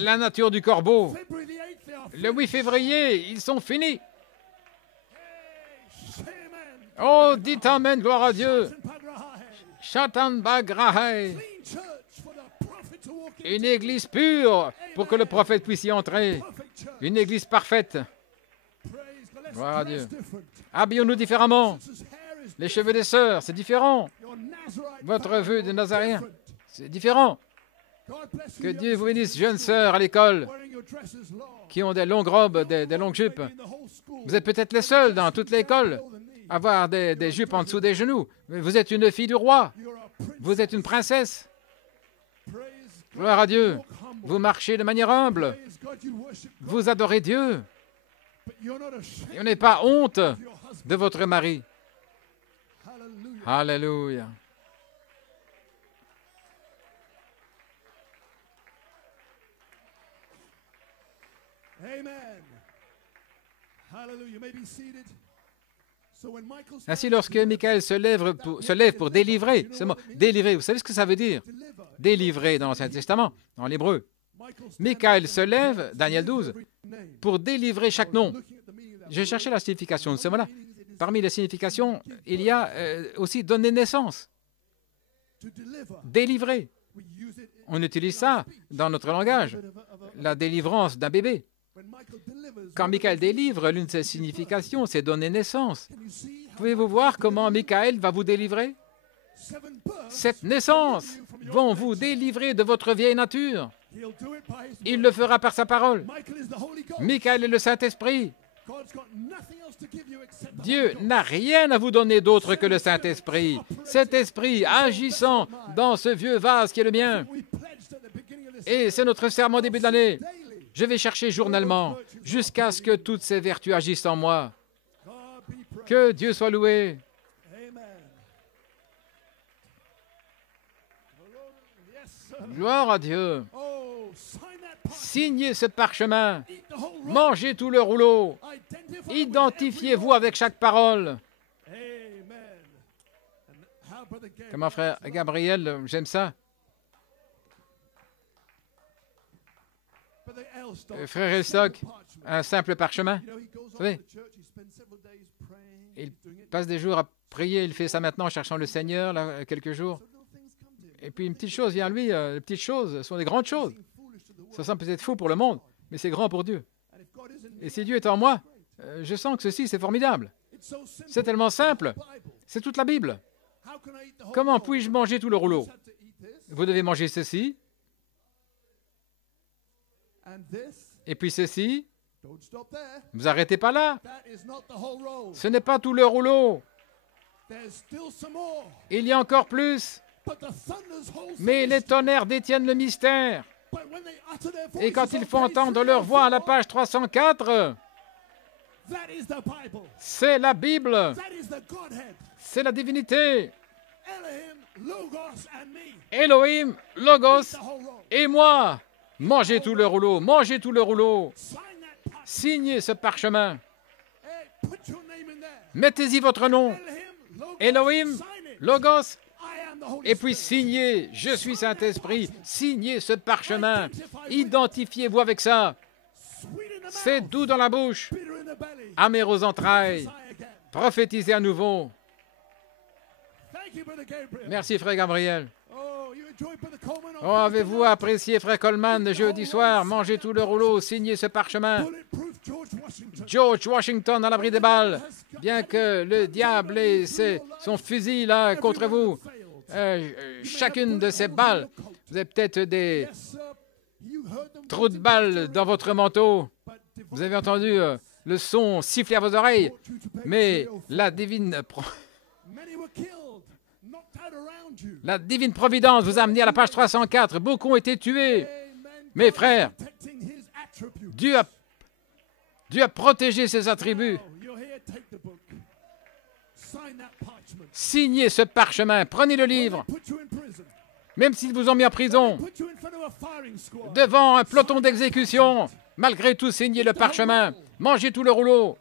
la nature du corbeau. Le 8 février, ils sont finis. Oh, dites Amen, gloire à Dieu. Shatan Bagrahai. Une église pure pour que le prophète puisse y entrer. Une église parfaite. Gloire à Dieu. Habillons-nous différemment. Les cheveux des sœurs, c'est différent. Votre vœu de Nazaréen, C'est différent. Que Dieu vous bénisse, jeunes sœurs à l'école, qui ont des longues robes, des longues jupes. Vous êtes peut-être les seuls dans toute l'école à avoir des jupes en dessous des genoux. Mais vous êtes une fille du roi. Vous êtes une princesse. Gloire à Dieu. Vous marchez de manière humble. Vous adorez Dieu. Et on n'est pas honte de votre mari. Alléluia. Ainsi, lorsque Michael se lève pour délivrer, ce mot, délivrer, vous savez ce que ça veut dire? Délivrer dans l'Ancien Testament, dans l'hébreu. Michael se lève, Daniel 12, pour délivrer chaque nom. J'ai cherché la signification de ce mot-là. Parmi les significations, il y a aussi donner naissance. Délivrer. On utilise ça dans notre langage, la délivrance d'un bébé. Quand Michael délivre, l'une de ses significations, c'est donner naissance. Pouvez-vous voir comment Michael va vous délivrer? 7 naissances vont vous délivrer de votre vieille nature. Il le fera par sa parole. Michael est le Saint-Esprit. Dieu n'a rien à vous donner d'autre que le Saint-Esprit. Cet esprit agissant dans ce vieux vase qui est le mien. Et c'est notre serment au début de l'année. Je vais chercher journellement jusqu'à ce que toutes ces vertus agissent en moi. Que Dieu soit loué. Gloire à Dieu. Signez ce parchemin. Mangez tout le rouleau. Identifiez-vous avec chaque parole. Comment, frère Gabriel, j'aime ça. Frère Elstock, un simple parchemin. Vous savez, il passe des jours à prier, il fait ça maintenant en cherchant le Seigneur, là, quelques jours. Et puis une petite chose vient à lui, les petites choses sont des grandes choses. Ça semble peut-être fou pour le monde, mais c'est grand pour Dieu. Et si Dieu est en moi, je sens que ceci, c'est formidable. C'est tellement simple. C'est toute la Bible. Comment puis-je manger tout le rouleau? Vous devez manger ceci. Et puis ceci. Vous arrêtez pas là. Ce n'est pas tout le rouleau. Il y a encore plus. Mais les tonnerres détiennent le mystère. Et quand ils font entendre leur voix à la page 304, c'est la Bible. C'est la divinité. Elohim, Logos et moi. Mangez tout le rouleau, mangez tout le rouleau. Signez ce parchemin. Mettez-y votre nom. Elohim, Logos, et puis signez, je suis Saint-Esprit, signez ce parchemin. Identifiez-vous avec ça. C'est doux dans la bouche, amer aux entrailles. Prophétisez à nouveau. Merci, frère Gabriel. Oh, avez-vous apprécié, frère Coleman, jeudi soir? Mangez tout le rouleau, signez ce parchemin. George Washington à l'abri des balles, bien que le diable ait son fusil là contre vous. Chacune de ces balles, vous avez peut-être des trous de balles dans votre manteau. Vous avez entendu le son siffler à vos oreilles, mais la divine providence vous a amené à la page 304. Beaucoup ont été tués. Mes frères, Dieu a protégé ses attributs. Signez ce parchemin, prenez le livre. Même s'ils vous ont mis en prison, devant un peloton d'exécution, malgré tout, signez le parchemin. Mangez tout le rouleau.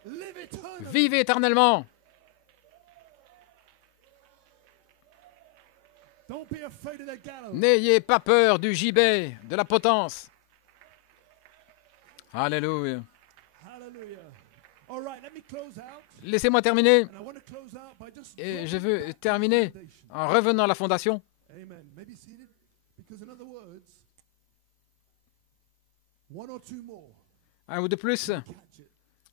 Vivez éternellement. N'ayez pas peur du gibet, de la potence. Alléluia. Laissez-moi terminer. Et je veux terminer en revenant à la fondation. Un ou deux plus,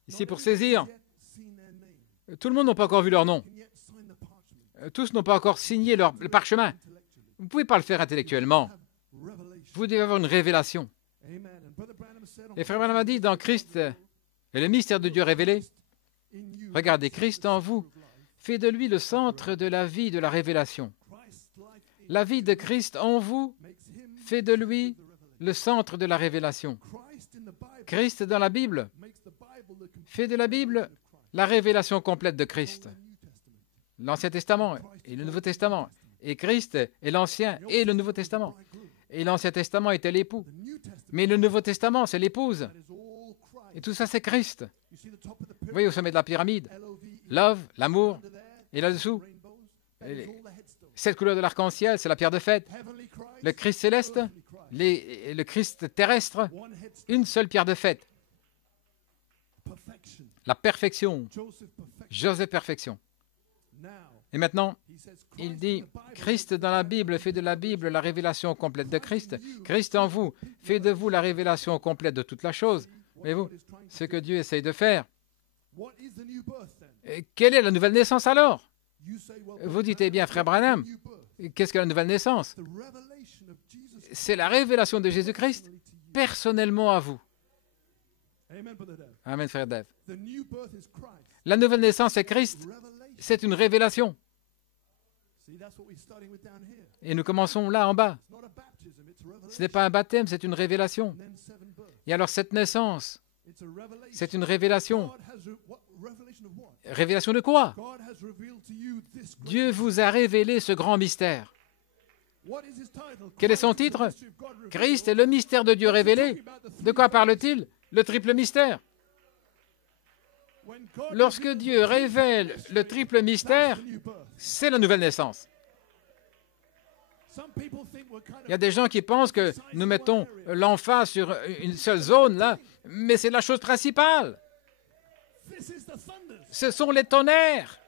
ici pour saisir. Tout le monde n'a pas encore vu leur nom. Tous n'ont pas encore signé le parchemin. Vous ne pouvez pas le faire intellectuellement. Vous devez avoir une révélation. Et Frère Branham a dit, dans Christ et le mystère de Dieu révélé, regardez, Christ en vous fait de lui le centre de la vie de la révélation. La vie de Christ en vous fait de lui le centre de la révélation. Christ dans la Bible fait de la Bible la révélation complète de Christ. L'Ancien Testament et le Nouveau Testament. Et Christ est l'Ancien et le Nouveau Testament. Et l'Ancien Testament était l'époux. Mais le Nouveau Testament, c'est l'épouse. Et tout ça, c'est Christ. Vous voyez au sommet de la pyramide, love, l'amour, et là-dessous, 7 couleurs de l'arc-en-ciel, c'est la pierre de fête. Le Christ céleste, le Christ terrestre, une seule pierre de fête. La perfection. Joseph perfection. Et maintenant, il dit, Christ dans la Bible fait de la Bible la révélation complète de Christ. Christ en vous fait de vous la révélation complète de toute la chose. Voyez-vous, ce que Dieu essaye de faire. Et quelle est la nouvelle naissance alors? Vous dites, eh bien, Frère Branham, qu'est-ce que la nouvelle naissance? C'est la révélation de Jésus-Christ personnellement à vous. Amen, Frère Dave. La nouvelle naissance, c'est Christ. C'est une révélation. Et nous commençons là, en bas. Ce n'est pas un baptême, c'est une révélation. Et alors, cette naissance, c'est une révélation. Révélation de quoi? Dieu vous a révélé ce grand mystère. Quel est son titre? Christ est le mystère de Dieu révélé. De quoi parle-t-il? Le triple mystère. Lorsque Dieu révèle le triple mystère, c'est la nouvelle naissance. Il y a des gens qui pensent que nous mettons l'emphase sur une seule zone, là, mais c'est la chose principale. Ce sont les tonnerres.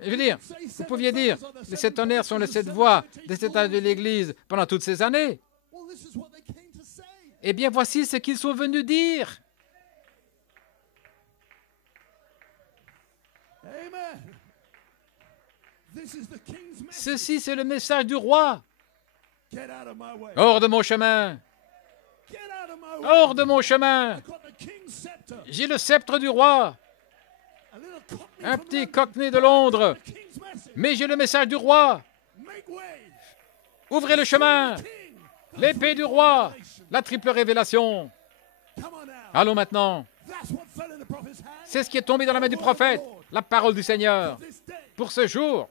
Je veux dire, vous pouviez dire, les 7 tonnerres sont les 7 voix des 7 âges de l'Église pendant toutes ces années. Eh bien, voici ce qu'ils sont venus dire. Ceci, c'est le message du roi. Hors de mon chemin. Hors de mon chemin. J'ai le sceptre du roi. Un petit cockney de Londres. Mais j'ai le message du roi. Ouvrez le chemin. L'épée du roi. La triple révélation. Allons maintenant. C'est ce qui est tombé dans la main du prophète. La parole du Seigneur. Pour ce jour.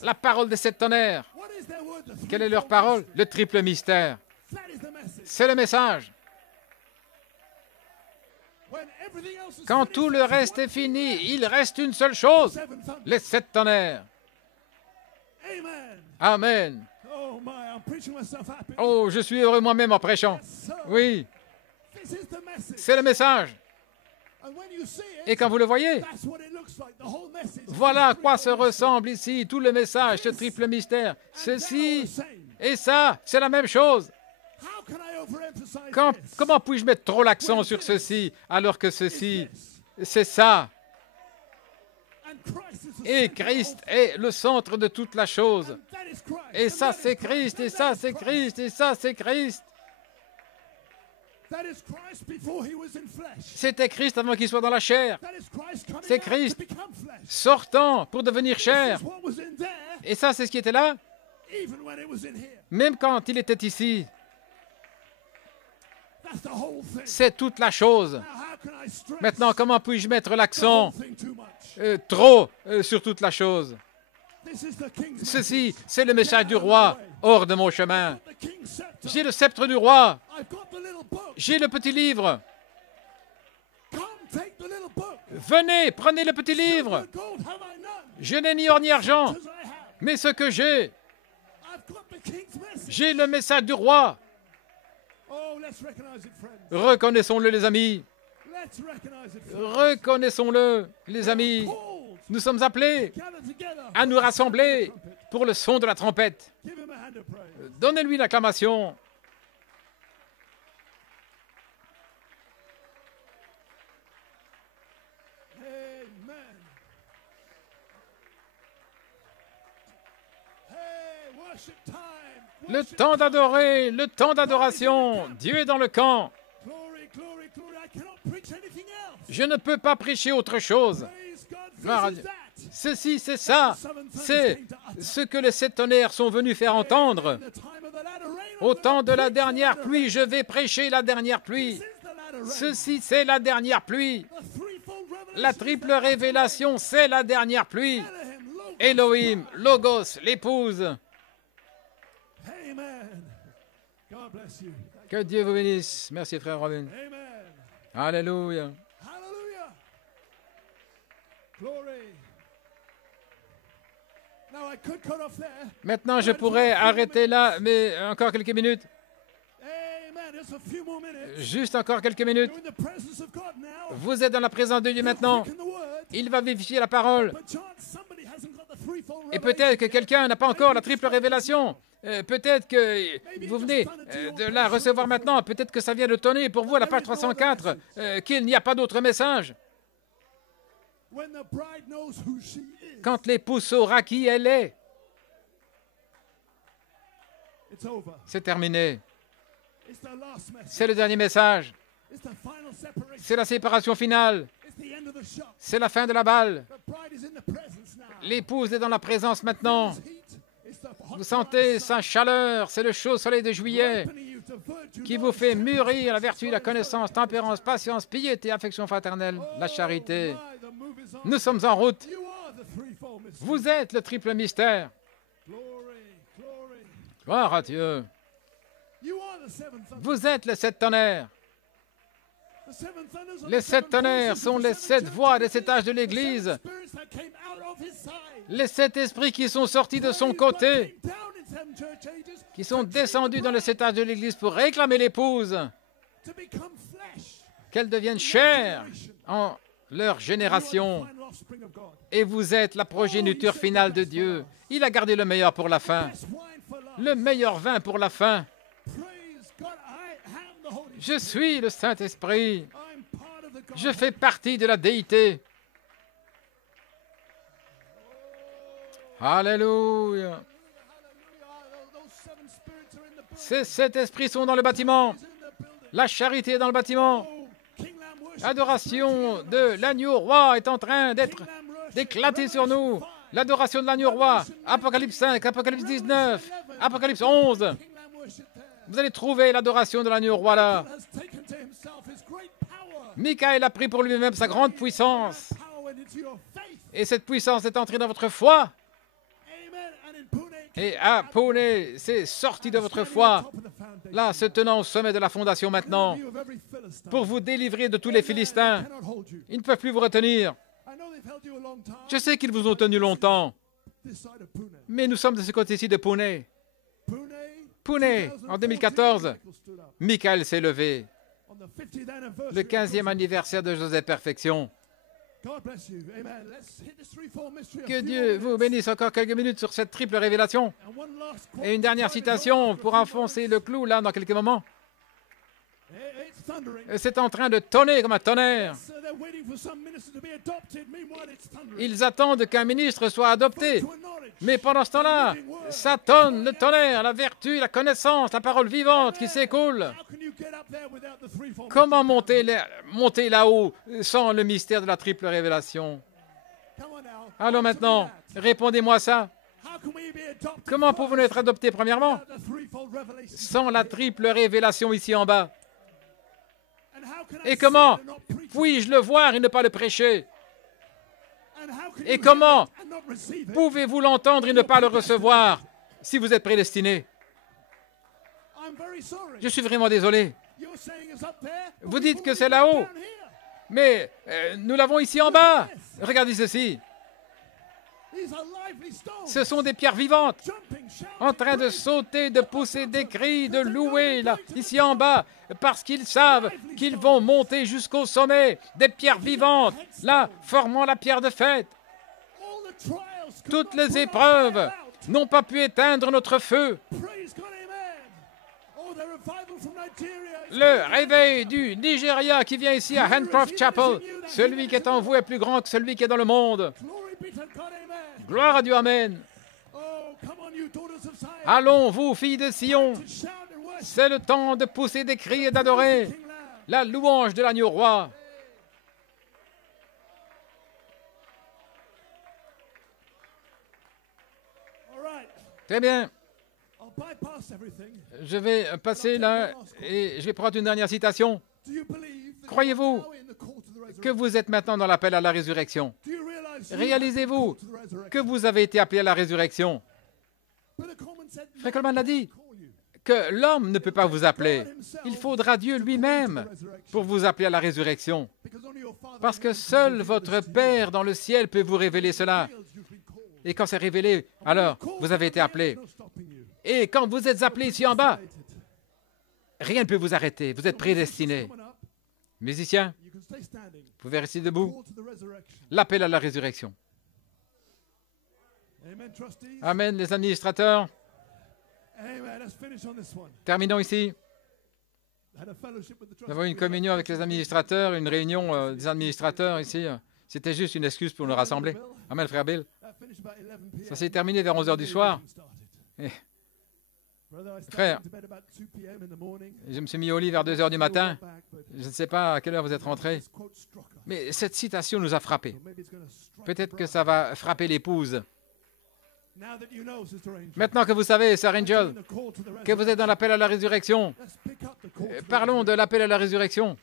La parole des 7 tonnerres. Quelle est leur parole? Le triple mystère. C'est le message. Quand tout le reste est fini, il reste une seule chose, les 7 tonnerres. Amen. Oh, je suis heureux moi-même en prêchant. Oui, c'est le message. Et quand vous le voyez, voilà à quoi se ressemble ici tout le message, ce triple mystère. Ceci et ça, c'est la même chose. Comment puis-je mettre trop l'accent sur ceci, alors que ceci, c'est ça? Et Christ est le centre de toute la chose. Et ça, c'est Christ, et ça, c'est Christ, et ça, c'est Christ. C'était Christ avant qu'il soit dans la chair. C'est Christ sortant pour devenir chair. Et ça, c'est ce qui était là, même quand il était ici. C'est toute la chose. Maintenant, comment puis-je mettre l'accent trop sur toute la chose? Ceci, c'est le message du roi, hors de mon chemin. J'ai le sceptre du roi. J'ai le petit livre. Venez, prenez le petit livre. Je n'ai ni or ni argent, mais ce que j'ai le message du roi. Reconnaissons-le, les amis. Reconnaissons-le, les amis. Nous sommes appelés à nous rassembler pour le son de la trompette. Donnez-lui l'acclamation. Le temps d'adorer, le temps d'adoration. Dieu est dans le camp. Je ne peux pas prêcher autre chose. Gloire à Dieu. Ceci, c'est ça. C'est ce que les 7 tonnerres sont venus faire entendre. Au temps de la dernière pluie, je vais prêcher la dernière pluie. Ceci, c'est la dernière pluie. La triple révélation, c'est la dernière pluie. Elohim, Logos, l'épouse. Que Dieu vous bénisse. Merci, frère Robin. Alléluia. Maintenant, je pourrais arrêter là, mais encore quelques minutes. Juste encore quelques minutes. Vous êtes dans la présence de Dieu maintenant. Il va vivifier la parole. Et peut-être que quelqu'un n'a pas encore la triple révélation. Peut-être que vous venez de la recevoir maintenant. Peut-être que ça vient de tonner pour vous à la page 304, qu'il n'y a pas d'autre message. Quand l'épouse saura qui elle est, c'est terminé. C'est le dernier message. C'est la séparation finale. C'est la fin de la balle. L'épouse est dans la présence maintenant. Vous sentez sa chaleur, c'est le chaud soleil de juillet qui vous fait mûrir la vertu, la connaissance, tempérance, patience, piété, affection fraternelle, la charité. Nous sommes en route. Vous êtes le triple mystère. Gloire à Dieu. Vous êtes les 7 tonnerres. Les 7 tonnerres sont les 7 voix des 7 âges de l'Église. Les 7 esprits qui sont sortis de son côté, qui sont descendus dans les 7 âges de l'Église pour réclamer l'épouse, qu'elle devienne chair en leur génération. Et vous êtes la progéniture finale de Dieu. Il a gardé le meilleur pour la fin. Le meilleur vin pour la fin. Je suis le Saint-Esprit. Je fais partie de la déité. Alléluia. Ces 7 esprits sont dans le bâtiment. La charité est dans le bâtiment. L'adoration de l'agneau roi est en train d'éclater sur nous. L'adoration de l'agneau roi. Apocalypse 5, Apocalypse 19, Apocalypse 11. Vous allez trouver l'adoration de l'agneau roi là. Michael a pris pour lui-même sa grande puissance. Et cette puissance est entrée dans votre foi. Et à Pune, c'est sorti de votre foi. Là, se tenant au sommet de la fondation maintenant, pour vous délivrer de tous les Philistins. Ils ne peuvent plus vous retenir. Je sais qu'ils vous ont tenu longtemps. Mais nous sommes de ce côté-ci de Pune. Pune, en 2014, Michael s'est levé. Le 15e anniversaire de Joseph Perfection. Que Dieu vous bénisse encore quelques minutes sur cette triple révélation. Et une dernière citation pour enfoncer le clou là dans quelques moments. C'est en train de tonner comme un tonnerre. Ils attendent qu'un ministre soit adopté. Mais pendant ce temps-là, ça tonne, le tonnerre, la vertu, la connaissance, la parole vivante qui s'écoule. Comment monter là-haut sans le mystère de la triple révélation? Alors maintenant, répondez-moi ça. Comment pouvons-nous être adoptés premièrement sans la triple révélation ici en bas? Et comment puis-je le voir et ne pas le prêcher? Et comment pouvez-vous l'entendre et ne pas le recevoir si vous êtes prédestiné? Je suis vraiment désolé. Vous dites que c'est là-haut, mais nous l'avons ici en bas. Regardez ceci. Ce sont des pierres vivantes, en train de sauter, de pousser des cris, de louer, là, ici en bas, parce qu'ils savent qu'ils vont monter jusqu'au sommet. Des pierres vivantes, là, formant la pierre de fête. Toutes les épreuves n'ont pas pu éteindre notre feu. Le réveil du Nigeria qui vient ici à Handcroft Chapel, celui qui est en vous est plus grand que celui qui est dans le monde. Gloire à Dieu, Amen. Allons, vous, filles de Sion, c'est le temps de pousser des cris et d'adorer la louange de l'agneau roi. Très bien. Je vais passer là et je vais prendre une dernière citation. Croyez-vous que vous êtes maintenant dans l'appel à la résurrection? Réalisez-vous que vous avez été appelé à la résurrection? Frère Coleman l'a dit, que l'homme ne peut pas vous appeler. Il faudra Dieu lui-même pour vous appeler à la résurrection. Parce que seul votre Père dans le ciel peut vous révéler cela. Et quand c'est révélé, alors vous avez été appelé. Et quand vous êtes appelé ici en bas, rien ne peut vous arrêter. Vous êtes prédestinés. Musiciens, vous pouvez rester debout. L'appel à la résurrection. Amen, les administrateurs. Terminons ici. Nous avons une communion avec les administrateurs, une réunion des administrateurs ici. C'était juste une excuse pour nous rassembler. Amen, frère Bill. Ça s'est terminé vers 11 h du soir. Et frère, je me suis mis au lit vers 2 h du matin. Je ne sais pas à quelle heure vous êtes rentrés. Mais cette citation nous a frappés. Peut-être que ça va frapper l'épouse. Maintenant que vous savez, Sir Angel, que vous êtes dans l'appel à la résurrection, parlons de l'appel à la résurrection.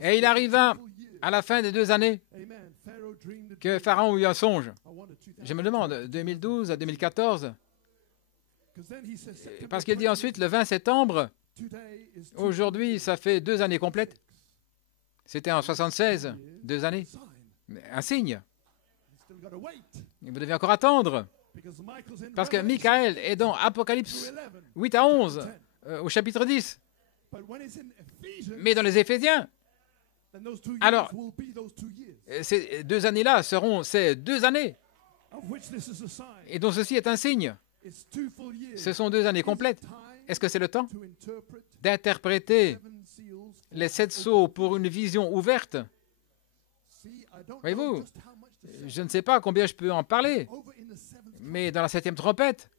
Et il arriva à la fin des 2 années que Pharaon eut un songe. Je me demande, 2012 à 2014, parce qu'il dit ensuite le 20 septembre, aujourd'hui ça fait 2 années complètes. C'était en 76, 2 années. Un signe. Et vous devez encore attendre. Parce que Michael est dans Apocalypse 8 à 11, au chapitre 10. Mais dans les Éphésiens, alors, ces 2 années-là seront ces 2 années. Et dont ceci est un signe. Ce sont 2 années complètes. Est-ce que c'est le temps d'interpréter les 7 sceaux pour une vision ouverte? Voyez-vous, je ne sais pas combien je peux en parler, mais dans la 7e trompette,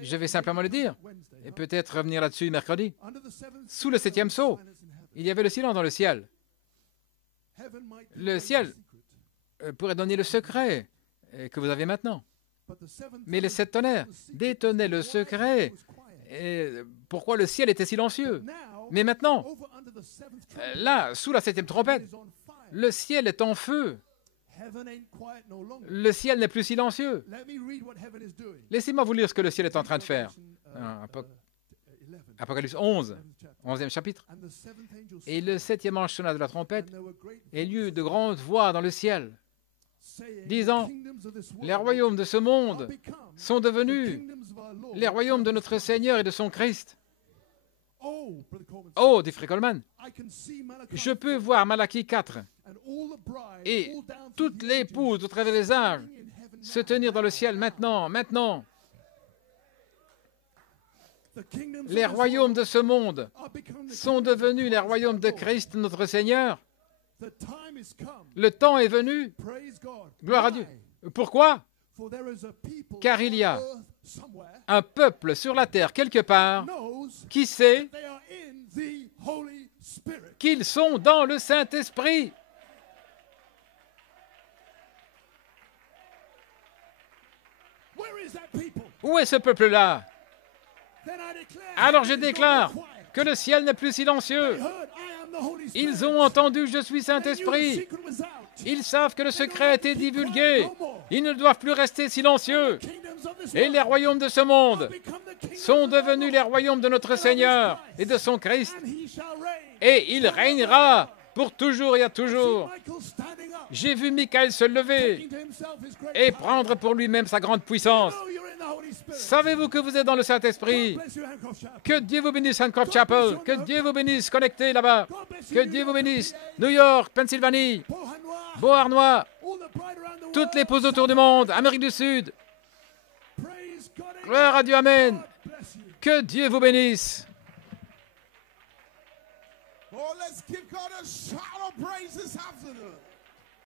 je vais simplement le dire, et peut-être revenir là-dessus mercredi. Sous le 7e sceau, il y avait le silence dans le ciel. Le ciel pourrait donner le secret que vous avez maintenant. Mais les 7 tonnerres détenaient le secret. Et pourquoi le ciel était silencieux? Mais maintenant, là, sous la 7e trompette, le ciel est en feu. Le ciel n'est plus silencieux. Laissez-moi vous lire ce que le ciel est en train de faire. Apocalypse 11, 11e chapitre. Et le 7e ange sonna de la trompette, et il y eut de grandes voix dans le ciel, disant, les royaumes de ce monde sont devenus les royaumes de notre Seigneur et de son Christ. Oh, dit Frère Coleman, je peux voir Malachie 4 et toutes les épouses au travers des âges se tenir dans le ciel maintenant, maintenant. Les royaumes de ce monde sont devenus les royaumes de Christ, notre Seigneur. Le temps est venu. Gloire à Dieu. Pourquoi? Car il y a un peuple sur la terre quelque part qui sait qu'ils sont dans le Saint-Esprit. Où est ce peuple-là? Alors je déclare que le ciel n'est plus silencieux. Ils ont entendu « Je suis Saint-Esprit ». Ils savent que le secret a été divulgué. Ils ne doivent plus rester silencieux. Et les royaumes de ce monde sont devenus les royaumes de notre Seigneur et de son Christ. Et il régnera pour toujours et à toujours. J'ai vu Michael se lever et prendre pour lui-même sa grande puissance. Savez-vous que vous êtes dans le Saint-Esprit? Que Dieu vous bénisse, Handcroft Chapel. Que Dieu vous bénisse, connecté là-bas. Que Dieu vous bénisse, New York, Pennsylvanie, Beauharnois, toutes les pauses autour du monde, Amérique du Sud. Gloire à Dieu, Amen. Que Dieu vous bénisse. Oh, let's give God a shout of praise this afternoon.